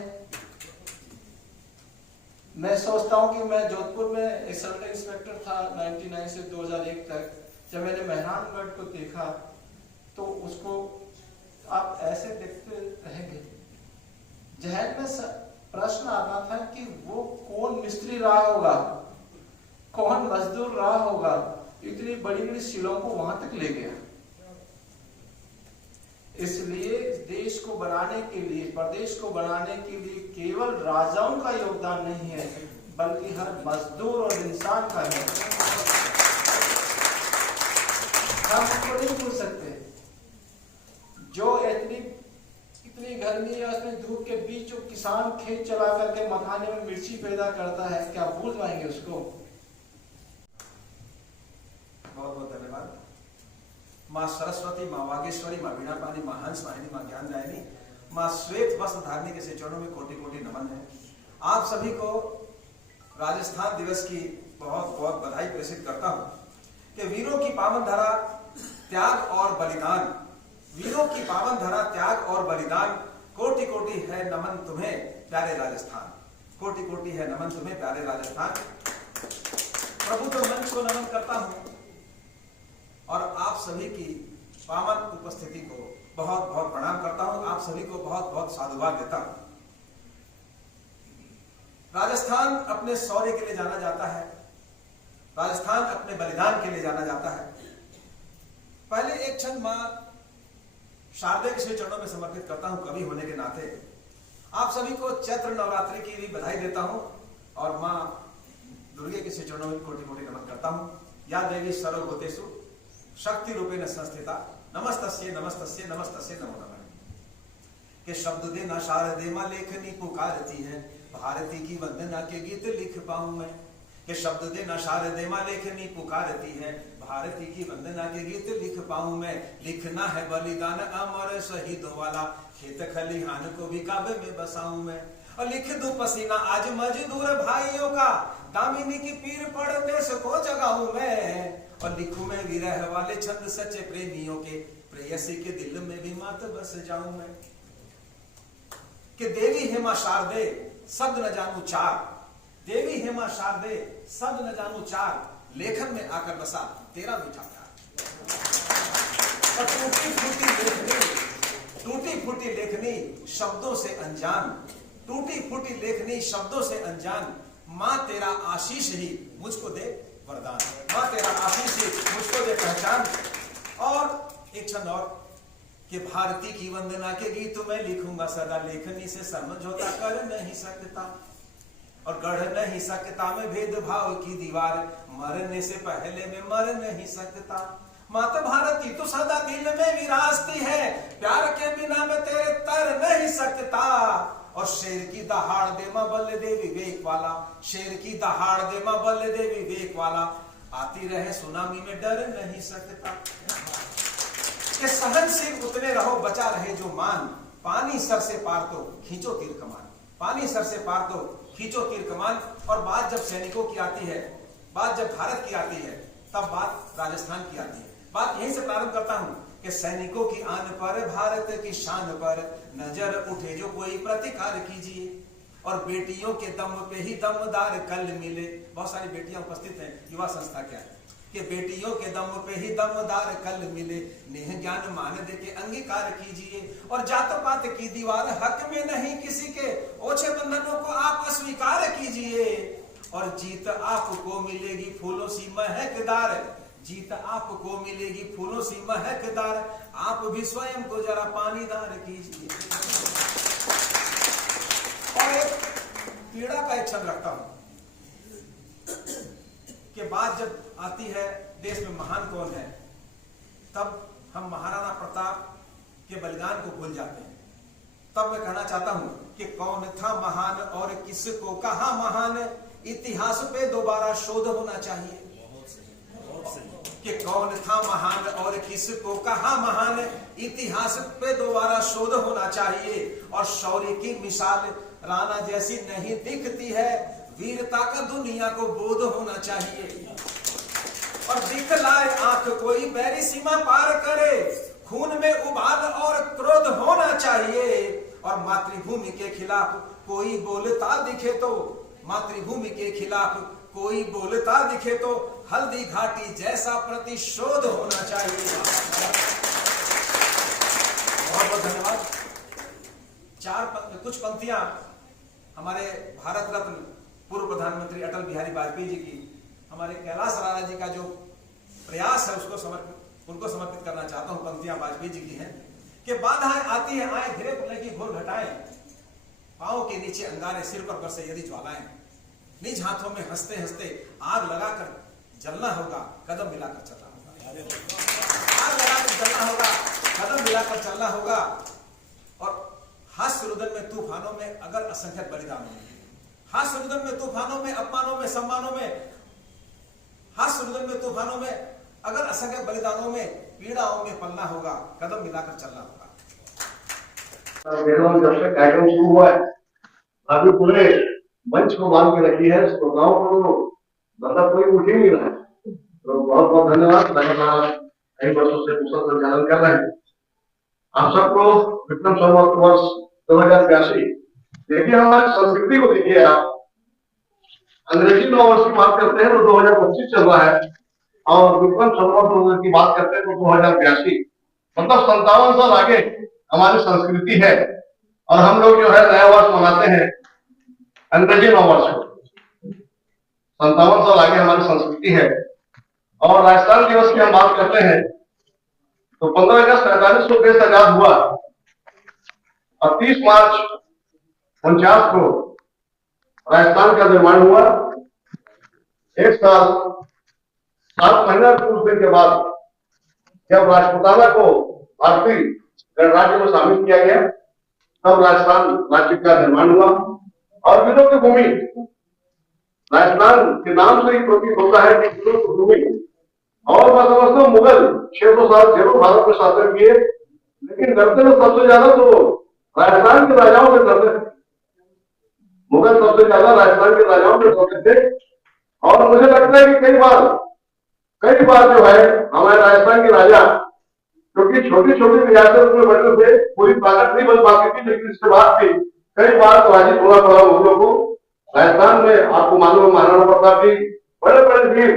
मैं सोचता हूं कि मैं जोधपुर में एक सर्वे इंस्पेक्टर था 99 से 2001 तक। जब मैंने मेहरानगढ़ को देखा तो उसको आप ऐसे देखते रहेंगे, जहन में प्रश्न आता था कि वो कौन मिस्त्री रहा होगा, कौन मजदूर रहा होगा, इतनी बड़ी बड़ी सिलों को वहां तक ले गया। इसलिए देश को बनाने के लिए, प्रदेश को बनाने के लिए केवल राजाओं का योगदान नहीं है, बल्कि हर मजदूर और इंसान का है। हम उनको नहीं भूल सकते। जो इतनी गर्मी और इतनी धूप के बीच जो किसान खेत चला करके मखाने में मिर्ची पैदा करता है, क्या भूल पाएंगे उसको? बहुत बहुत धन्यवाद। माँ सरस्वती, माँ वागेश्वरी, माँ वीणापानी, माँ हंस वाहिनी, माँ ज्ञानदायिनी, माँ श्वेत वस्त्र धारणी के चरणों में कोटि कोटि नमन है। आप सभी को राजस्थान दिवस की बहुत बहुत बधाई प्रेषित करता हूँ कि वीरों की पावन धरा त्याग और बलिदान, वीरों की पावन धरा त्याग और बलिदान, कोटि कोटि है नमन तुम्हें प्यारे राजस्थान, कोटि कोटि है नमन तुम्हें प्यारे राजस्थान। प्रभु तो मंच को नमन करता हूँ और आप सभी की पावन उपस्थिति को बहुत बहुत प्रणाम करता हूं। आप सभी को बहुत बहुत साधुवाद देता हूं। राजस्थान अपने शौर्य के लिए जाना जाता है, राजस्थान अपने बलिदान के लिए जाना जाता है। पहले एक क्षण मां शारदा के श्री चरणों में समर्पित करता हूं कवि होने के नाते। आप सभी को चैत्र नवरात्रि की भी बधाई देता हूं और मां दुर्गे के श्री चरणों में कोटि कोटि नमन करता हूं। या देवी सर्वभूतेषु शक्ति रूपेण संस्थिता नमस्तस्य नमस्तस्य नमस्तस्य नमो नमः। के शब्द देना शारदे माँ लेखनी पुकारती है, भारती की वंदना के गीत लिख पाऊं मैं। के शब्द देना शारदे माँ लेखनी पुकारती है, भारती की वंदना के गीत लिख पाऊं मैं। लिखना है बलिदान अमर शहीदों वाला, खेत खलिहान को भी काबे में बसाऊं मैं। और लिख दूं पसीना आज मजदूर भाइयों का, दामिनी की पीर पड़ देश को जगाऊं मैं। और लिखूं मैं विरह वाले छंद सच्चे प्रेमियों के, प्रेयसी के दिल में भी मात बस जाऊं मैं। कि देवी हेमा शारदे शब्द न जानू चार, देवी हेमा शारदे शब्द न जानू चार, लेखन में आकर बसा तेरा मीठा प्यार। और टूटी फूटी लेखनी शब्दों से अनजान, टूटी फूटी लेखनी शब्दों से अनजान, माँ तेरा आशीष ही मुझको दे वरदान, माँ तेरा आशीष ही मुझको दे पहचान। और एक छंद और, कि भारती की वंदना के गीत मैं लिखूंगा सदा, लेखनी से समझौता कर नहीं सकता और गढ़ नहीं सकता मैं भेदभाव की दीवार, मरने से पहले मैं मर नहीं सकता। माता भारती तो सदा दिल में विराजती है, प्यार के बिना मैं तेरे तर नहीं सकता। और शेर की दहाड़ दे मां बल दे विवेक वाला, शेर की दहाड़ दे मां बल दे विवेक वाला, आती रहे सुनामी में डर नहीं सकता। कि सहनशील उतने रहो बचा रहे जो मान, पानी सर से पार तो खींचो तीर कमान, पानी सर से पार तो खींचो तीर कमान। और बात जब सैनिकों की आती है, बात जब भारत की आती है, तब बात राजस्थान की आती है। बात यहीं से प्रारंभ करता हूं कि सैनिकों की आन पर, भारत की शान पर नजर उठे जो कोई प्रतिकार कीजिए। और बेटियों के दम पे ही दमदार कल मिले, बहुत सारी बेटियां उपस्थित हैं, युवा संस्था क्या है कि बेटियों के दम पे ही दमदार कल मिले, नेह ज्ञान मान दे के अंगीकार कीजिए। और जात पात की दीवार हक में नहीं किसी के, ओछे बंधनों को आप अस्वीकार कीजिए। और जीत आपको मिलेगी फूलों सी महकदार, जीत आपको मिलेगी फूलों सी महकदार, आप भी स्वयं को जरा पानीदार कीजिए। और एक पीड़ा का एक छंद रखता हूं कि बात जब आती है देश में महान कौन है, तब हम महाराणा प्रताप के बलिदान को भूल जाते हैं। तब मैं कहना चाहता हूं कि कौन था महान और किसको कहा महान, इतिहास पे दोबारा शोध होना चाहिए। कि कौन था महान और किसको कहा महान, इतिहास पे दोबारा शोध होना चाहिए। और शौर्य की मिसाल राणा जैसी नहीं दिखती है, वीरता का दुनिया को बोध होना चाहिए। और दिखलाए आंख कोई बैरी सीमा पार करे, खून में उबाल और क्रोध होना चाहिए। और मातृभूमि के खिलाफ कोई बोलता दिखे तो, मातृभूमि के खिलाफ कोई बोलता दिखे तो, हल्दी घाटी जैसा प्रतिशोध होना चाहिए। बहुत बहुत धन्यवाद। कुछ पंक्तियां हमारे भारत रत्न पूर्व प्रधानमंत्री अटल बिहारी वाजपेयी जी की, हमारे कैलाश राणा जी का जो प्रयास है उनको समर्पित करना चाहता हूं। पंक्तियां वाजपेयी जी की हैं कि बाधाएं आती है आए घिरे पुले की घोर घटाएं, पांव के नीचे अंगारे सिर पर बरसे यदि ज्वालाएं, निज हाथों में हंसते हंसते आग लगाकर जलना होगा, कदम मिलाकर चलना होगा। आग लगाकर जलना होगा, कदम मिलाकर चलना होगा। और हास्य रुदन में तूफानों में अगर असंख्यक बलिदान होंगे, हास्य रुदन में तूफानों में अपमानों में सम्मानों में, हास्य रुदन में तूफानों में अगर असंख्यक बलिदानों में पीड़ाओं में पलना होगा, कदम मिलाकर चलना होगा। जब से कार्यक्रम शुरू हुआ है अभी पूरे मंच को बांध के रखी है, श्रोताओं को मतलब कोई उठ ही नहीं रहा है। तो बहुत बहुत धन्यवाद। कई वर्षों से कुशल संचालन कर रहे हैं। आप सबको विक्रम संवत वर्ष 2082, देखिए हमारी संस्कृति को देखिए आप, अंग्रेजी नववर्ष की बात करते हैं तो 2025 चल रहा है और विक्रम संवत की बात करते हैं तो 2082, मतलब 57 साल आगे हमारी संस्कृति है। और हम लोग जो है नया वर्ष मनाते हैं अंग्रेजी नववर्ष को, 57 साल आगे हमारी संस्कृति है। और राजस्थान दिवस की हम बात करते हैं तो 15 अगस्त 45 देश आजाद हुआ और 30 मार्च 49 को राजस्थान का निर्माण हुआ। एक साल 7 महीना कुछ दिन के बाद जब राजपूताना को भारतीय गणराज्य में शामिल किया गया तब राजस्थान राज्य का निर्माण हुआ। और वीरों की भूमि, राजस्थान के नाम से ही प्रतीत होता है कि वीरों की भूमि। और मैं समझता हूँ मुगल 600 साल जरूर भारत में शासन किए, लेकिन डरते तो सबसे ज्यादा तो राजस्थान के राजाओं से डरते थे। मुगल सबसे ज्यादा राजस्थान के राजाओं से डरते थे। और मुझे लगता है कि कई बार जो है हमारे राजस्थान के राजा, क्योंकि छोटी छोटी रियासत में बने थे, पूरी ताकत नहीं बन पाती थी, लेकिन इसके बाद भी कई बार पराजित होना पड़ा मुगलों को। राजस्थान में आपको मालूम है महाराणा प्रताप जी बड़े बड़े वीर।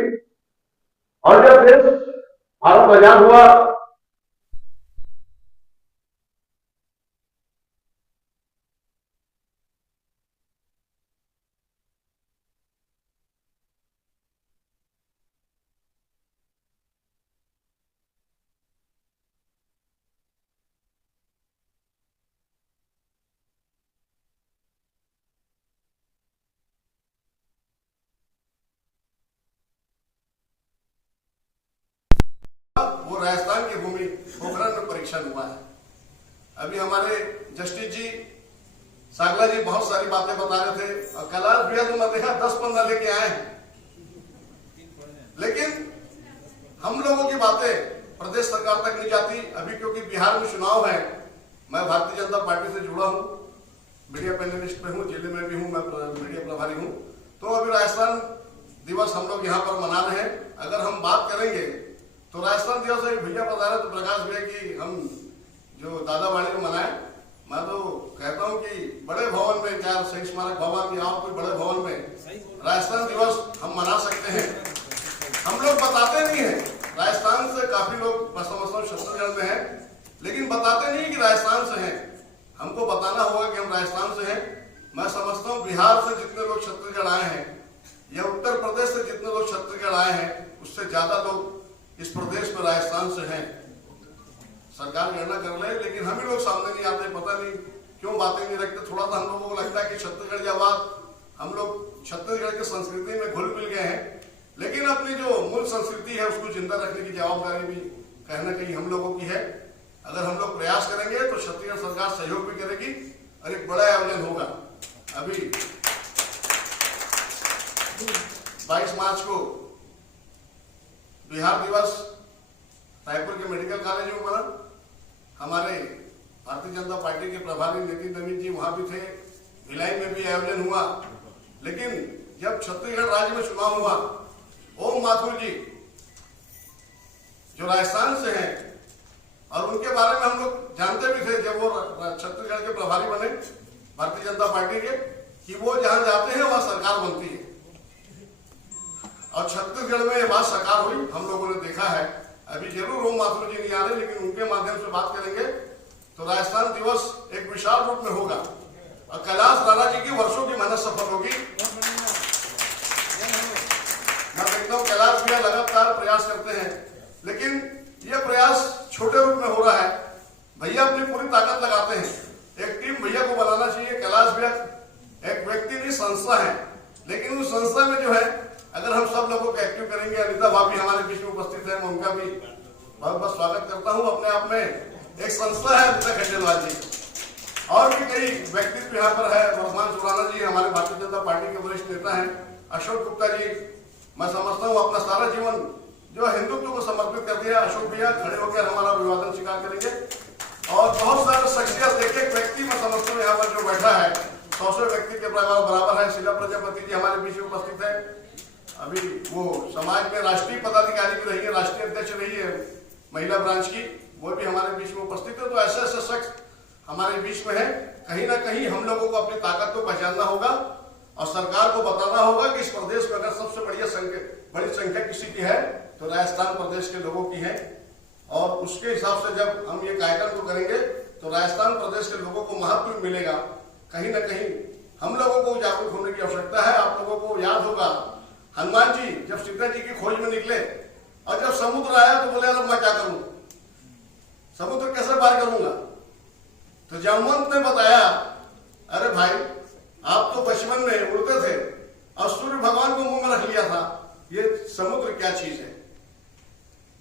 और जब देश भारत आजाद हुआ वो राजस्थान की भूमि पोखरण में परीक्षण हुआ है। अभी हमारे जस्टिस जी सागला जी बहुत सारी बातें बता रहे थे और कैलाश भैया तो मैं देखा 10-15 लेके आए हैं, लेकिन हम लोगों की बातें प्रदेश सरकार तक नहीं जाती। अभी क्योंकि बिहार में चुनाव है, मैं भारतीय जनता पार्टी से जुड़ा हूं, मीडिया पैनलिस्ट में हूं, जिले में भी हूं, मैं मीडिया प्रभारी हूं। तो अभी राजस्थान दिवस हम लोग यहाँ पर मना रहे हैं। अगर हम बात करेंगे तो राजस्थान दिवस भैया बता रहे तो प्रकाश भैया की हम जो दादाबाड़ी में मनाए, मैं तो कहता हूं कि बड़े भवन में, चाहे शहीद स्मारक भवन या कोई बड़े भवन में राजस्थान दिवस हम मना सकते हैं। हम लोग बताते नहीं है, राजस्थान से काफी लोग मैं समझता हूँ छत्तीसगढ़ में है, लेकिन बताते नहीं कि राजस्थान से हैं। हमको बताना होगा कि हम राजस्थान से हैं। मैं समझता हूँ बिहार से जितने लोग छत्तीसगढ़ आए हैं या उत्तर प्रदेश से जितने लोग छत्तीसगढ़ आए हैं, उससे ज्यादा लोग इस प्रदेश में राजस्थान से हैं। सरकार गणना कर ले, लेकिन हम ही लोग सामने नहीं आते, पता नहीं क्यों बातें नहीं रखते। थोड़ा सा हम लोगों को लगता है कि छत्तीसगढ़ या बात हम लोग छत्तीसगढ़ की संस्कृति में घुल मिल गए हैं, लेकिन अपनी जो मूल संस्कृति है उसको जिंदा रखने की जवाबदारी भी कहीं ना कहीं हम लोगों की है। अगर हम लोग प्रयास करेंगे तो छत्तीसगढ़ सरकार सहयोग भी करेगी और एक बड़ा आयोजन होगा। अभी 22 मार्च को बिहार दिवस रायपुर के मेडिकल कॉलेज में बना। हमारे भारतीय जनता पार्टी के प्रभारी नितिन नवीन जी वहां भी थे, भिलाई में भी आयोजन हुआ। लेकिन जब छत्तीसगढ़ राज्य में चुनाव हुआ, ओम माथुर जी जो राजस्थान से हैं और उनके बारे में हम लोग जानते भी थे जब वो छत्तीसगढ़ के प्रभारी बने भारतीय जनता पार्टी के, कि वो जहां जाते हैं वहां सरकार बनती है। और छत्तीसगढ़ में ये बात साकार हुई, हम लोगों ने देखा है। अभी जरूर ओम माथुर जी नहीं आ रहे, लेकिन उनके माध्यम से बात करेंगे तो राजस्थान दिवस एक विशाल रूप में होगा और कैलाश राणा जी की वर्षों की मेहनत सफल होगी। मैं देखता हूँ कैलाश भैया लगातार प्रयास करते हैं, लेकिन यह प्रयास छोटे रूप में हो रहा है। भैया अपनी पूरी ताकत लगाते हैं। एक टीम भैया को बनाना चाहिए। कैलाश भैया एक व्यक्ति नहीं संस्था है, लेकिन उस संस्था में जो है अगर हम सब लोगों को एक्टिव करेंगे, अनिता भाभी हमारे बीच में उपस्थित है, मैं उनका भी बहुत बहुत स्वागत करता हूं। अपने आप में एक संस्था है अनिता खंडेलवाल जी, और भी कई व्यक्तित्व यहाँ पर है। वर्धमान सुराना जी हमारे भारतीय जनता पार्टी के वरिष्ठ नेता हैं। अशोक गुप्ता जी, मैं समझता हूँ अपना सारा जीवन जो हिंदुत्व को समर्पित कर दिया। अशोक भैया खड़े होकर हमारा अभिवादन स्वीकार करेंगे। और बहुत सारे शख्सियत, एक व्यक्ति मैं समझता हूँ यहाँ पर जो बैठा है 100 व्यक्ति के बराबर है। शीला प्रजापति जी हमारे बीच में उपस्थित है। अभी वो समाज में राष्ट्रीय पदाधिकारी भी रही है, राष्ट्रीय अध्यक्ष रही है महिला ब्रांच की, वो भी हमारे बीच में उपस्थित है। तो ऐसे ऐसे शख्स हमारे बीच में है। कहीं ना कहीं हम लोगों को अपनी ताकत को पहचानना होगा और सरकार को बताना होगा कि इस प्रदेश में अगर सबसे बड़ी संख्या किसी की है तो राजस्थान प्रदेश के लोगों की है। और उसके हिसाब से जब हम ये कार्यक्रम को करेंगे तो राजस्थान प्रदेश के लोगों को महत्व मिलेगा। कहीं ना कहीं हम लोगों को जागरूक होने की आवश्यकता है। आप लोगों को याद होगा हनुमान जी जब सीता जी की खोज में निकले और जब समुद्र आया तो बोले अब मैं क्या करूं, समुद्र कैसे पार करूंगा। तो जामवंत ने बताया, अरे भाई आप तो बचपन में उड़ते थे और सूर्य भगवान को मुंह में रख लिया था, ये समुद्र क्या चीज है।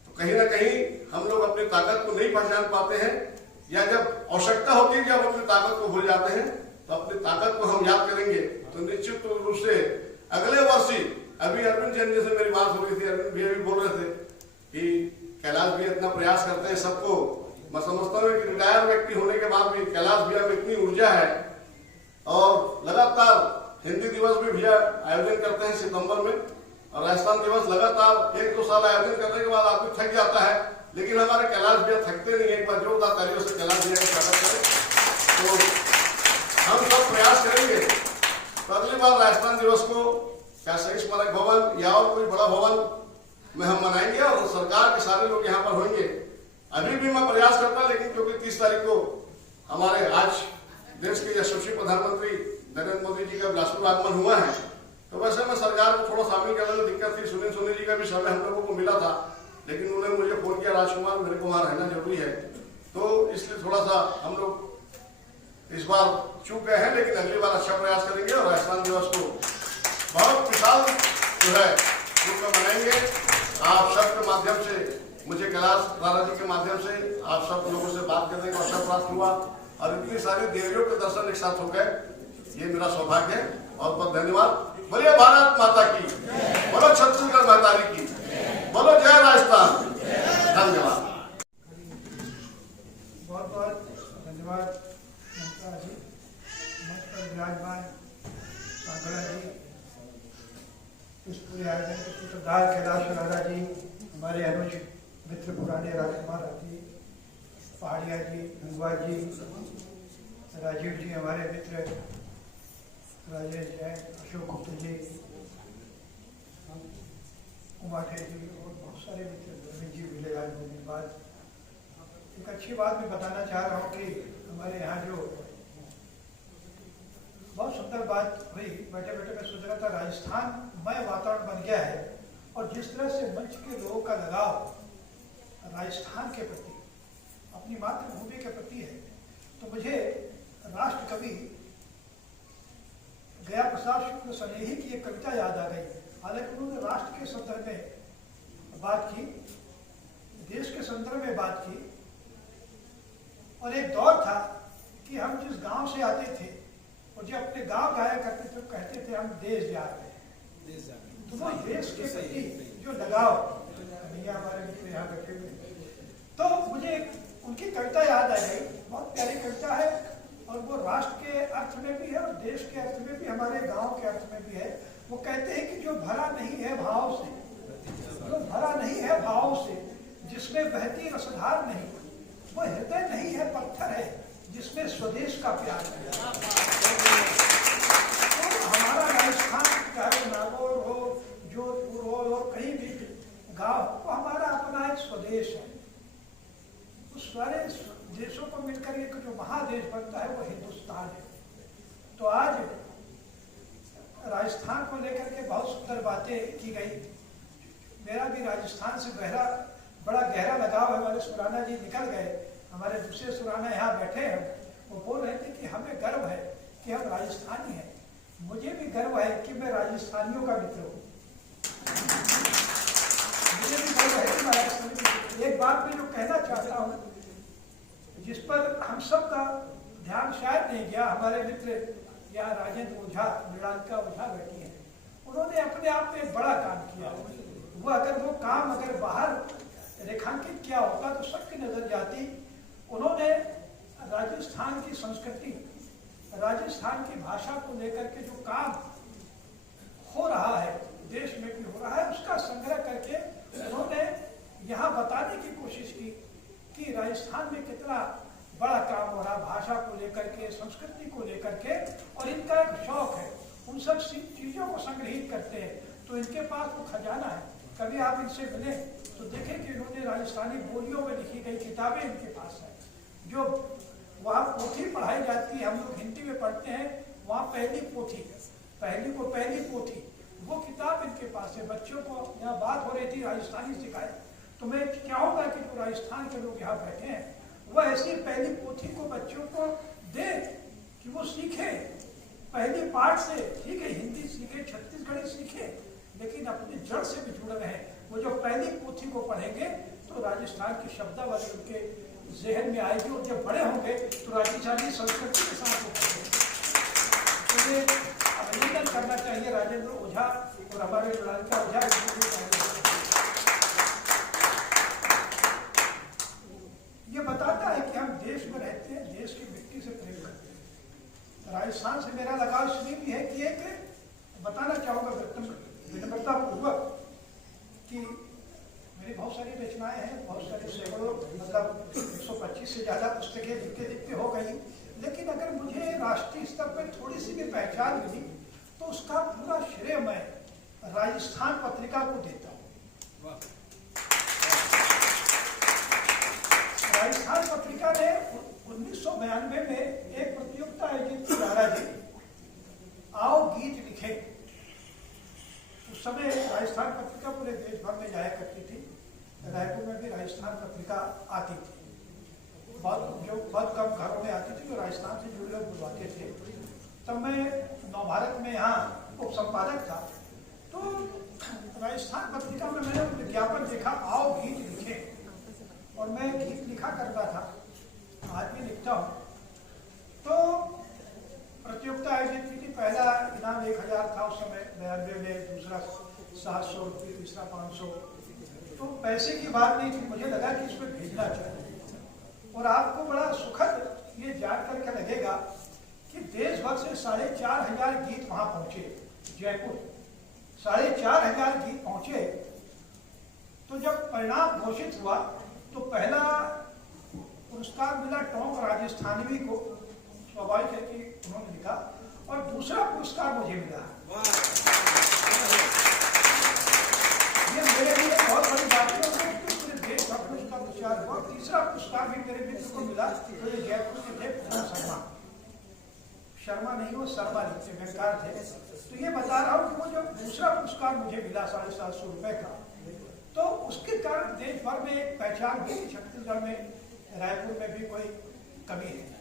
तो कहीं ना कहीं हम लोग अपनी ताकत को नहीं पहचान पाते हैं, या जब आवश्यकता होती है कि हम अपनी ताकत को भूल जाते हैं, तो अपनी ताकत को हम याद करेंगे तो निश्चित रूप से अगले वर्ष ही, अभी अरविंद जैन जी से मेरी बात हो रही थी, अरविंद भैया भी बोल रहे थे कि कैलाश भैया इतना प्रयास करते हैं सबको, मैं समझता हूँ कि रिटायर व्यक्ति होने के बाद भी कैलाश भैया में इतनी ऊर्जा है, और लगातार हिंदी दिवस भी भैया आयोजन करते हैं सितंबर में, और राजस्थान दिवस लगातार 1-2 साल आयोजन करने के बाद आदमी थक जाता है, लेकिन हमारे कैलाश भैया थकते नहीं है। एक बार जोरदार तालियों से कैलाश भैया का स्वागत करें। तो हम सब प्रयास करेंगे तो अगली बार राजस्थान दिवस को क्या शहीद स्मारक भवन या और कोई बड़ा भवन में हम मनाएंगे, और सरकार के सारे लोग यहाँ पर होंगे। अभी भी मैं प्रयास करता, लेकिन क्योंकि 30 तारीख को हमारे आज देश के यशस्वी प्रधानमंत्री नरेंद्र मोदी जी का बिलासपुर आगमन हुआ है, तो वैसे में सरकार को थोड़ा शामिल करने में दिक्कत थी। सुनील सोनी जी का भी समय हम लोगों को मिला था, लेकिन उन्होंने मुझे फोन किया, राजकुमार मेरे को वहां रहना जरूरी है, तो इसलिए थोड़ा सा हम लोग इस बार चूक गए हैं, लेकिन अगली बार अच्छा प्रयास करेंगे और राजस्थान दिवस को बहुत विशाल जो है रूप में मनाएंगे। आप सबके माध्यम से, मुझे कैलाश राणा जी के माध्यम से आप सब लोगों से बात करने का अवसर प्राप्त हुआ, और इतनी सारी देवियों के दर्शन एक साथ हो गए, ये मेरा सौभाग्य है। बहुत बहुत धन्यवाद। बोलिए भारत माता की, बोलो छत्तीसगढ़ महतारी की, बोलो जय राजस्थान। धन्यवाद। बहुत बहुत धन्यवाद ममता जी, मंच पर विराजमान सांगड़ा जी, इस पूरे आयोजन के सूत्रधार कैलाश राणा जी, हमारे अनुज मित्र पुराने राजकुमार जी, पहाड़िया जी, गंगवा जी, राजीव जी हमारे मित्र, राजेश जैन, अशोक गुप्ता जी, उमाठे जी और बहुत सारे मित्र, गोविंद जी मिले आज मुझे बाद। एक अच्छी बात मैं बताना चाह रहा हूँ कि हमारे यहाँ जो बहुत सुंदर बात हुई, बैठे बैठे मैं सोच रहा था राजस्थान मय वातावरण बन गया है, और जिस तरह से मंच के लोगों का लगाव राजस्थान के प्रति, अपनी मातृभूमि के प्रति है, तो मुझे राष्ट्र कवि गया प्रसाद शुक्ल स्नेही की एक कविता याद आ गई। हालांकि उन्होंने राष्ट्र के संदर्भ में बात की, देश के संदर्भ में बात की, और एक दौर था कि हम जिस गांव से आते थे और जो अपने गांव जाया करते थे, कहते थे हम देश जा रहे हैं। तो वो देश के प्रति जो लगाव, भैया हमारे मित्र यहाँ बैठे हुए, तो मुझे उनकी कविता याद आ गई। बहुत प्यारी कविता है, और वो राष्ट्र के अर्थ में भी है और देश के अर्थ में भी, हमारे गांव के अर्थ में भी है। वो कहते हैं कि जो भरा नहीं है भाव से, जो भरा नहीं है भाव से, जिसमें बहती रसधार नहीं, वो हृदय नहीं है पत्थर है, जिसमें स्वदेश का प्यार है। तो हमारा राजस्थान, चाहे नागौर हो, जोधपुर हो, और कहीं भी गांव, वो हमारा अपना एक स्वदेश है। उस सारे देशों को मिलकर एक जो महादेश बनता है वो हिंदुस्तान है। तो आज राजस्थान को लेकर के बहुत सुंदर बातें की गई। मेरा भी राजस्थान से बड़ा गहरा लगाव है। हमारे सुराना जी निकल गए, हमारे दूसरे सुराना यहाँ बैठे हैं, वो बोल रहे थे कि हमें गर्व है कि हम राजस्थानी हैं। मुझे भी गर्व है कि मैं राजस्थानियों का मित्र हूँ। मुझे भी गर्व है कि मैं राजस्थानी। एक बात मैं जो कहना चाहता हूँ, जिस पर हम सब का ध्यान शायद नहीं गया, हमारे मित्र यहाँ राजेंद्र ओझा, मृणालिका ओझा बैठी हैं, उन्होंने अपने आप में एक बड़ा काम किया। वो काम अगर बाहर रेखांकित किया होता तो सबकी नजर जाती। उन्होंने राजस्थान की संस्कृति, राजस्थान की भाषा को लेकर के जो काम हो रहा है, देश में भी हो रहा है, उसका संग्रह करके उन्होंने यहाँ बताने की कोशिश की कि राजस्थान में कितना बड़ा काम हो रहा, भाषा को लेकर के, संस्कृति को लेकर के, और इनका एक शौक है, उन सब चीजों को संग्रहित करते हैं। तो इनके पास वो खजाना है। कभी आप इनसे मिले तो देखें कि इन्होंने राजस्थानी बोलियों में लिखी गई किताबें इनके पास है। जो वहाँ पोथी पढ़ाई जाती है, हम लोग हिंदी में पढ़ते हैं, वहाँ पहली पोथी, पहली पोथी, वो किताब इनके पास है। बच्चों को यहाँ बात हो रही थी राजस्थानी सिखाए, तो मैं चाहूँगा कि जो राजस्थान के लोग यहाँ बैठे हैं वह ऐसी पहली पोथी को बच्चों को दे कि वो सीखे पहली पाठ से। ठीक है, हिंदी सीखे, छत्तीसगढ़ी सीखे, लेकिन अपनी जड़ से भी जुड़ रहे। वो जो पहली पोथी को पढ़ेंगे तो राजस्थान की शब्दावली उनके जहन में आएगी और जब बड़े होंगे तो राजस्थानी संस्कृति के साथ होंगे। तो ये अभिनंदन करना चाहिए राजेंद्र ओझा और हमारे राधिका ओझा। ये बताता है कि हम देश में रहते हैं, देश की मिट्टी से प्रेम करते हैं। राजस्थान से मेरा लगाव इसलिए भी है कि एक बताना चाहूँगा विनम्रता पूर्वक कि मेरी बहुत सारी रचनाएं हैं, बहुत सारी सैकड़ों मतलब 125 से ज़्यादा पुस्तकें लिखते हो गई, लेकिन अगर मुझे राष्ट्रीय स्तर पर थोड़ी सी भी पहचान मिली तो उसका पूरा श्रेय मैं राजस्थान पत्रिका को देता हूँ। राजस्थान पत्रिका ने 1992 में एक प्रतियोगिता आयोजित की, दादा जी आओ गीत लिखे। उस समय राजस्थान पत्रिका पूरे देश भर में जाया करती थी, रायपुर में भी राजस्थान पत्रिका आती थी, बहुत कम घरों में आती थी जो राजस्थान से जुड़े लोग बुलवाते थे। तब मैं नवभारत में यहाँ उप संपादक था, तो राजस्थान पत्रिका में मैंने विज्ञापन देखा आओ गीत लिखे, और मैं गीत लिखा करता था, आज भी लिखता हूँ। तो प्रतियोगिता आयोजित की थी, पहला इनाम 1000 था उस समय 92 में, दूसरा 700 रुपये, तीसरा 500। तो पैसे की बात नहीं थी, मुझे लगा कि इसमें भेजना चाहिए। और आपको बड़ा सुखद ये जान करके लगेगा कि देश भर से 4500 गीत वहां पहुंचे, जयपुर 4500 गीत पहुंचे। तो जब परिणाम घोषित हुआ तो पहला पुरस्कार मिला टोंक राजस्थानवी को, स्वाभाविक है कि उन्होंने लिखा, और दूसरा पुरस्कार मुझे मिला। ये मेरे लिए बहुत बड़ी बात है, पूरे देश भर में उसका प्रचार हुआ। तीसरा पुरस्कार भी मेरे मित्र को मिला, तो ये जयपुर के थे शर्मा नहीं, वो शर्मा लिखते बेकार थे। तो ये बता रहा हूँ कि वो जब दूसरा पुरस्कार मुझे मिला 750 रुपए का, तो उसके कारण देश भर में एक पहचान हुई कि छत्तीसगढ़ में, रायपुर में भी कोई कमी है।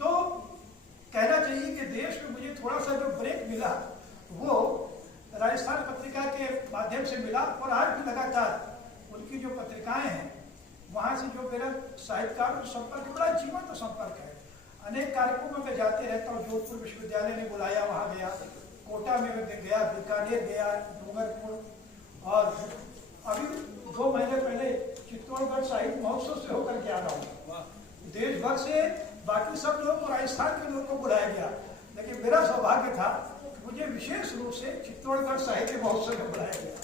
तो कहना चाहिए कि देश में मुझे थोड़ा सा जो ब्रेक मिला वो राजस्थान पत्रिका के माध्यम से मिला, और आज भी लगातार उनकी जो पत्रिकाएं हैं वहाँ से जो मेरा साहित्यकार संपर्क बड़ा जीवंत संपर्क है। अनेक कार्यक्रमों में जाते रहता हूँ, जोधपुर विश्वविद्यालय ने बुलाया वहाँ गया, कोटा में गया, बीकानेर गया, डूंगरपुर, और अभी 2 महीने पहले चित्तौड़गढ़ साहित्य महोत्सव से होकर के आ रहा हूँ। देश भर से बाकी सब लोग को, राजस्थान के लोग को बुलाया गया, लेकिन मेरा सौभाग्य था कि मुझे विशेष रूप से चित्तौड़गढ़ साहित्य महोत्सव में बुलाया गया।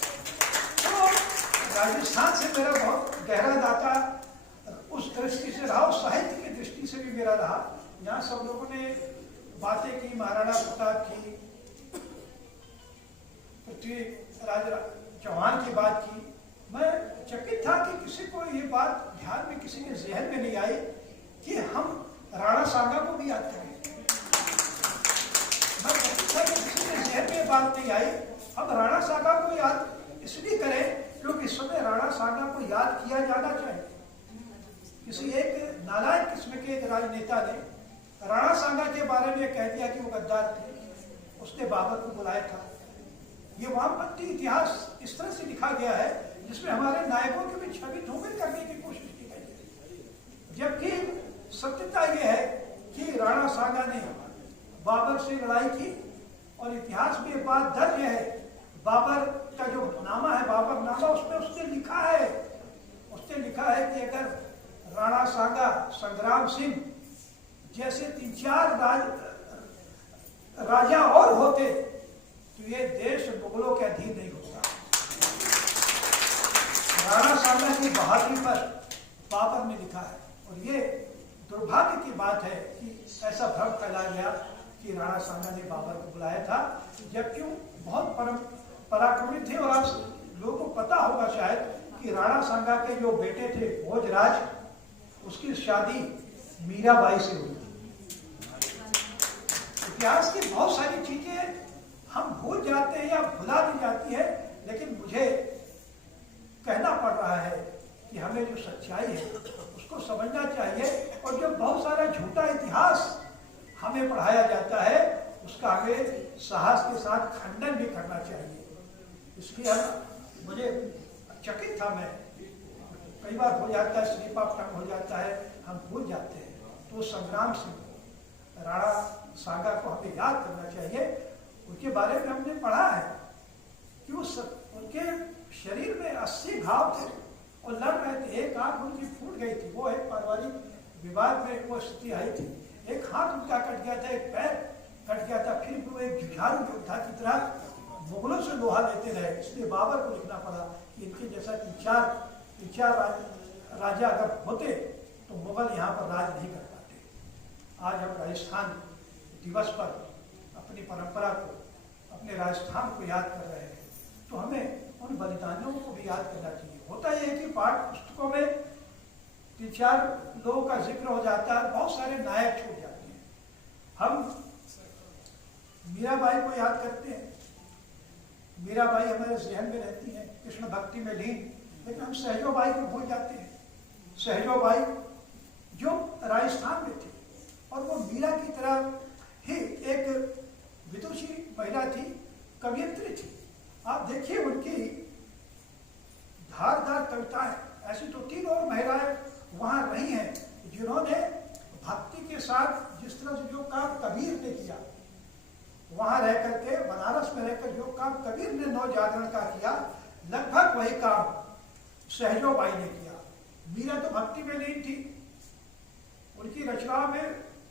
तो राजस्थान से मेरा बहुत गहरा नाता उस दृष्टि से रहा, उस साहित्य की दृष्टि से भी मेरा रहा। यहाँ सब लोगों ने बातें की, महाराणा प्रताप की, पृथ्वीराज चौहान की बात की। मैं चकित था कि किसी को ये बात ध्यान में, किसी के जहन में नहीं आई कि हम राणा सांगा को भी याद करें। मैं चकित था कि किसी के जहन में ये बात नहीं आई, हम राणा सांगा को याद इसलिए करें क्योंकि इस समय राणा सांगा को याद किया जाना चाहिए। किसी एक नालायक किस्म के एक राजनेता ने राणा सांगा के बारे में कह दिया कि वो गद्दार थे, उसने बाबर को बुलाया था। ये वामपंथी इतिहास इस तरह से लिखा गया है जिसमें हमारे नायकों की भी छवि धूमिल करने की कोशिश की गई है, जबकि सत्यता यह है कि राणा सांगा ने बाबर से लड़ाई की, और इतिहास में ये बात दर्ज है। बाबर का जो नामा है, बाबर नामा, उसमें उसने लिखा है कि अगर राणा सांगा, संग्राम सिंह जैसे 3-4 राजा और होते तो ये देश मुगलों के अधीन नहीं होता। राणा सांगा की बहादुरी पर बाबर ने लिखा है, और ये दुर्भाग्य की बात है कि ऐसा भ्रम फैला गया कि राणा सांगा ने बाबर को बुलाया था, जबकि बहुत पराक्रमी थे। और आप लोगों को पता होगा शायद कि राणा सांगा के जो बेटे थे भोजराज, उसकी शादी मीराबाई से हुई। इतिहास की बहुत सारी चीजें हम भूल जाते हैं या भुला दी जाती है, लेकिन मुझे कहना पड़ रहा है कि हमें जो सच्चाई है उसको समझना चाहिए, और जो बहुत सारा झूठा इतिहास हमें पढ़ाया जाता है उसका हमें साहस के साथ खंडन भी करना चाहिए। इसलिए मुझे चकित था मैं कई बार हो जाता है, स्लिप ऑफ टंग हो जाता है, हम भूल जाते हैं। तो संग्राम सिंह राणा सांगा को हमें याद करना चाहिए। उनके बारे में हमने पढ़ा है कि उनके शरीर में 80 घाव थे और लड़ रहे थे। एक आंख उनकी फूट गई थी, वो एक पारिवारिक विवाद में वो स्थिति आई थी। एक हाथ उनका कट गया था, एक पैर कट गया था। फिर भी वो एक जुझारू योद्धा की तरह मुगलों से लोहा लेते रहे। इसलिए बाबर को लिखना पड़ा कि इनके जैसा तीन चार राजा अगर होते तो मुगल यहाँ पर राज नहीं कर पाते। आज हम राजस्थान दिवस पर अपनी परंपरा को, अपने राजस्थान को याद कर रहे हैं, तो हमें उन बलिदानों को भी याद करना चाहिए। होता यह है कि पाठ्य पुस्तकों में 3-4 लोगों का जिक्र हो जाता है, बहुत सारे नायक छूट जाते हैं। हम मीराबाई को याद करते हैं, मीराबाई हमारे जहन में रहती हैं, कृष्ण भक्ति में लीन, लेकिन हम सहजोबाई को भूल जाते हैं। सहजोबाई जो राजस्थान में थी और वो मीरा की तरह ही एक विदुषी महिला थी, कवयित्री थी। आप देखिए उनकी धारदार कविताएं। ऐसी तो 3 और महिलाएं वहां रही हैं जिन्होंने भक्ति के साथ जिस तरह से जो काम कबीर ने किया, वहां रह करके बनारस में रहकर जो काम कबीर ने नव जागरण का किया, लगभग वही काम सहजोबाई ने किया। मीरा तो भक्ति में लीन थी, उनकी रचनाओं में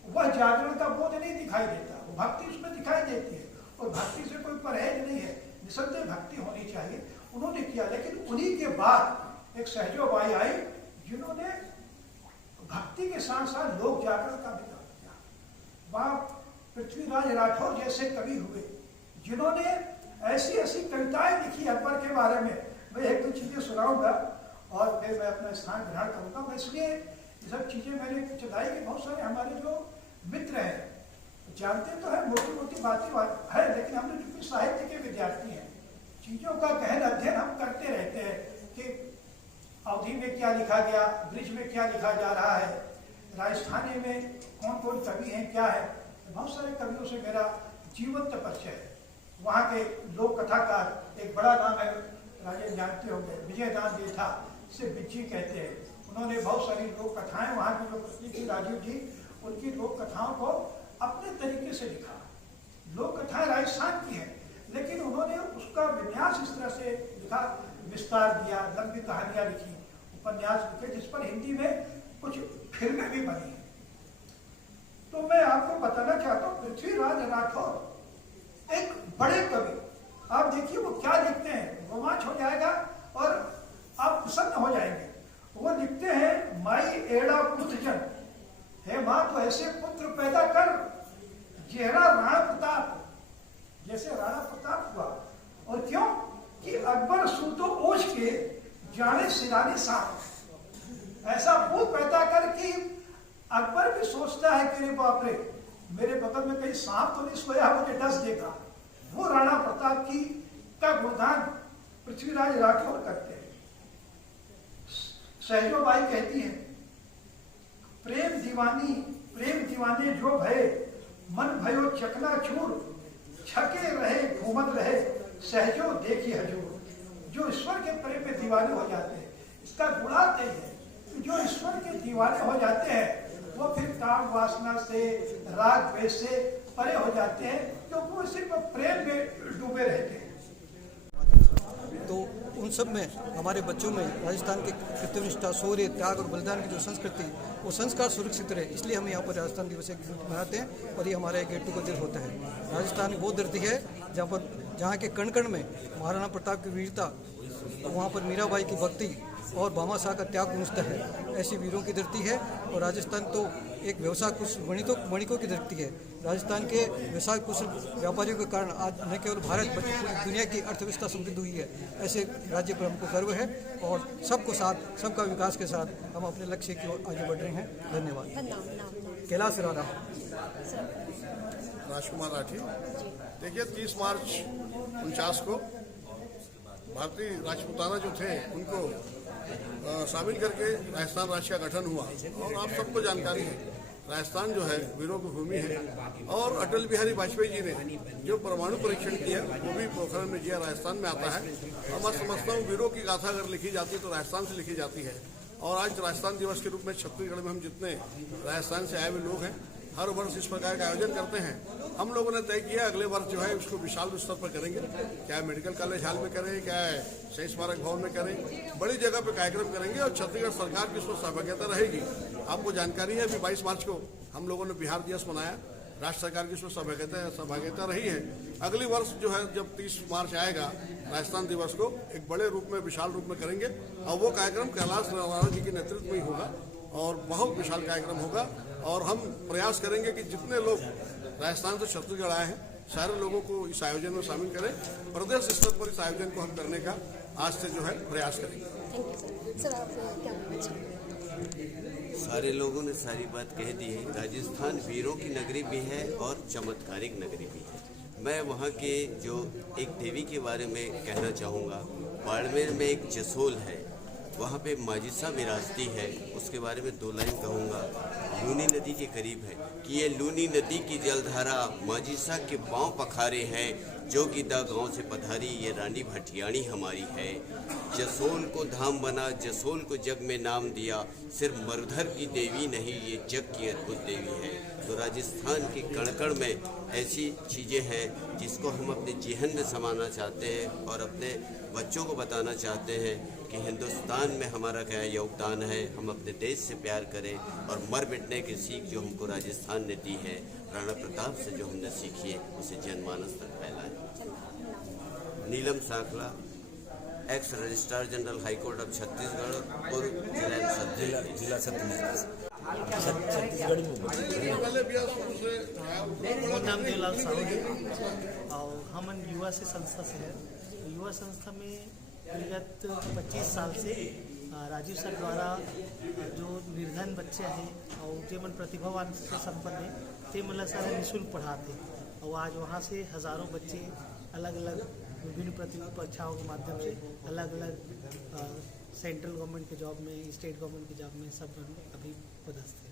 वह जागरण का बोध नहीं दिखाई देता, वो भक्ति उसमें दिखाई देती है। और भक्ति से कोई परहेज नहीं है, निसंदेह भक्ति होनी चाहिए, उन्होंने किया। लेकिन उन्हीं के बाद एक सहजोबाई आई जिन्होंने भक्ति के साथ साथ लोक जागरण का भी काम किया। वहां पृथ्वीराज राठौर जैसे कवि हुए जिन्होंने ऐसी ऐसी कविताएं लिखी अकबर के बारे में। मैं 1-2 चीजें सुनाऊंगा और फिर मैं अपना स्थान ग्रहण करूंगा। मैं इसलिए ये सब चीजें मैंने चलाई कि बहुत सारे हमारे जो मित्र हैं जानते तो है, मोटी मोटी बातें है, लेकिन हम चूंकि साहित्य के विद्यार्थी हैं, चीजों का गहन अध्ययन हम करते रहते हैं कि अवधि में क्या लिखा गया, ब्रिज में क्या लिखा जा रहा है, राजस्थानी में कौन कौन कवि हैं, क्या है। बहुत सारे कवियों से मेरा जीवंत परिचय है। वहाँ के लोक कथाकार एक बड़ा नाम है, राजेश जानते होंगे, विजयदान देथा से बिज्जी कहते हैं। उन्होंने बहुत सारी लोक कथाएं, वहाँ की जो पत्नी थी राजीव जी, उनकी लोक कथाओं को अपने तरीके से लिखा। लोक कथाएं राजस्थान की हैं, लेकिन उन्होंने उसका विन्यास इस तरह से लिखा, विस्तार दिया, लंबी कहानियां लिखी, उपन्यास लिखे, जिस पर हिंदी में कुछ फिल्में भी बनी हैं। तो मैं आपको बताना चाहता हूँ, पृथ्वीराज राठौर एक बड़े कवि, आप देखिए वो क्या लिखते हैं, रोमांच हो जाएगा और आप प्रसन्न हो जाएंगे। वो लिखते हैं, माई एड़ा पुत्रजन, हे माँ तो ऐसे पुत्र पैदा कर जेहरा राणा प्रताप, जैसे राणा प्रताप हुआ। और क्यों कि अकबर सूतो ओझ के जाने सिरानी सांप, ऐसा पुत्र पैदा कर कि अकबर भी सोचता है कि बाप रे, मेरे बगल में कहीं सांप तो नहीं सोया, मुझे डस देगा। वो राणा प्रताप की का गुणगान पृथ्वीराज राठौर करते हैं। सहजोबाई कहती हैं, प्रेम दीवाने जो भय, मन भयो चकनाचूर, छके रहे घूमत रहे, सहजो देखी हजूर। जो ईश्वर के प्रेम में दीवाने हो जाते हैं, इसका गुणार्थ यही है कि जो ईश्वर के दीवाने हो जाते हैं वो फिर काम वासना से, राग द्वेष से परे हो जाते हैं, क्योंकि वो सिर्फ प्रेम में डूबे रहते हैं। तो उन सब में हमारे बच्चों में राजस्थान के कृतनिष्ठा, शौर्य, त्याग और बलिदान की जो संस्कृति, वो संस्कार सुरक्षित रहे, इसलिए हम यहाँ पर राजस्थान दिवस मनाते हैं और ये हमारा गेट टुगेदर होता है। राजस्थान वो धरती है जहाँ के कण कण में महाराणा प्रताप की वीरता, वहाँ पर मीराबाई की भक्ति और भामाशाह का त्याग गूंजता है। ऐसी वीरों की धरती है। और राजस्थान तो एक व्यवसाय कुशल वणिकों की धरती है। राजस्थान के व्यवसाय कुशल व्यापारियों के कारण आज न केवल भारत बल्कि पूरी दुनिया की अर्थव्यवस्था समृद्ध हुई है। ऐसे राज्य पर हमको गर्व है और सबको साथ, सबका विकास के साथ हम अपने लक्ष्य की ओर आगे बढ़ रहे हैं। धन्यवाद। कैलाश राणा, राजकुमार राठी। देखिए 30 मार्च 49 को भारतीय राजपूताना जो थे उनको शामिल करके राजस्थान राज्य का गठन हुआ। और आप सबको जानकारी है, राजस्थान जो है वीरों की भूमि है। और अटल बिहारी वाजपेयी जी ने जो परमाणु परीक्षण किया वो भी पोखरण में किया, राजस्थान में आता है। और मैं समझता हूँ वीरों की गाथा अगर लिखी जाती है तो राजस्थान से लिखी जाती है। और आज राजस्थान दिवस के रूप में छत्तीसगढ़ में हम जितने राजस्थान से आए हुए लोग हैं, हर वर्ष इस प्रकार का आयोजन करते हैं। हम लोगों ने तय किया अगले वर्ष जो है उसको विशाल स्तर पर करेंगे, क्या मेडिकल कॉलेज हॉल में करें, क्या शहीद स्मारक भवन में करें, बड़ी जगह पे कार्यक्रम करेंगे और छत्तीसगढ़ सरकार की उसमें सहभागिता रहेगी। आपको जानकारी है अभी 22 मार्च को हम लोगों ने बिहार दिवस मनाया, राज्य सरकार की उसमें सहभागिता रही है। अगली वर्ष जो है जब 30 मार्च आएगा राजस्थान दिवस को एक बड़े रूप में विशाल रूप में करेंगे और वो कार्यक्रम कैलाश राणा जी के नेतृत्व में ही होगा और बहुत विशाल कार्यक्रम होगा। और हम प्रयास करेंगे कि जितने लोग राजस्थान से छत्तीसगढ़ आए हैं सारे लोगों को इस आयोजन में शामिल करें। प्रदेश स्तर पर इस आयोजन को हम करने का आज से जो है प्रयास करेंगे। सर आप क्या बोलना चाहेंगे? सारे लोगों ने सारी बात कह दी है। राजस्थान वीरों की नगरी भी है और चमत्कारिक नगरी भी है। मैं वहाँ के जो एक देवी के बारे में कहना चाहूँगा। बाड़मेर में एक जसोल है, वहाँ पे माजिसा विराजती है, उसके बारे में 2 लाइन कहूँगा। लूनी नदी के करीब है कि ये लूनी नदी की जलधारा माजिसा के पाँव पखारे हैं, जो कि दा गाँव से पधारी ये रानी भटियाणी हमारी है। जसोल को धाम बना, जसोल को जग में नाम दिया, सिर्फ मरुधर की देवी नहीं ये जग की अद्भुत देवी है। तो राजस्थान के कण-कण में ऐसी चीज़ें हैं जिसको हम अपने जीवन में समाना चाहते हैं और अपने बच्चों को बताना चाहते हैं कि हिंदुस्तान में हमारा क्या योगदान है। हम अपने देश से प्यार करें और मर मिटने की सीख जो हमको राजस्थान ने दी है, राणा प्रताप से जो हमने सीखी है, उसे जनमानस तक फैलाएं। Neelam Sakhla, ex registrar general high court of Chhattisgarh और जिला सत्य छत्तीसगढ़ में नाम देवलाल साहू है और हम युवा से संस्था से है। युवा संस्था में विगत 25 साल से राजीव सर द्वारा जो निर्धन बच्चे हैं और जो मन प्रतिभावान से संपन्न है ते मतलब सर निःशुल्क पढ़ाते और आज वहाँ से हज़ारों बच्चे अलग अलग विभिन्न परीक्षाओं के माध्यम से अलग अलग सेंट्रल गवर्नमेंट के जॉब में, स्टेट गवर्नमेंट की जॉब में सब अभी पदस्थ है।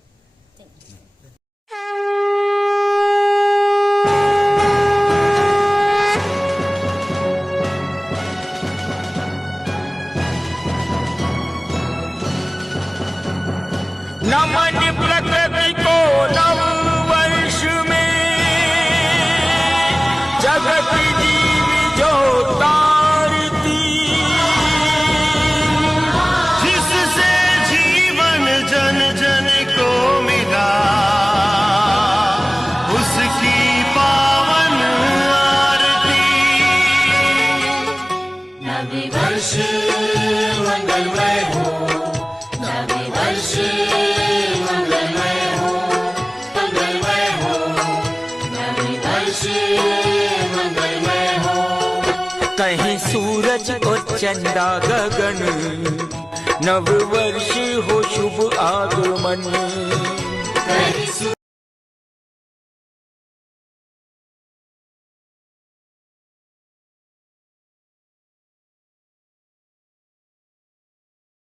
नमन प्रकृति को नव वर्ष में जगत जीव जो तारती, जिससे जीवन जन जन को मिला उसकी पावन आरती। नवी वर्ष मंगलमय हो, नवी वर्ष कहीं सूरज और चंदा गगन, नव वर्ष हो शुभ आगमन।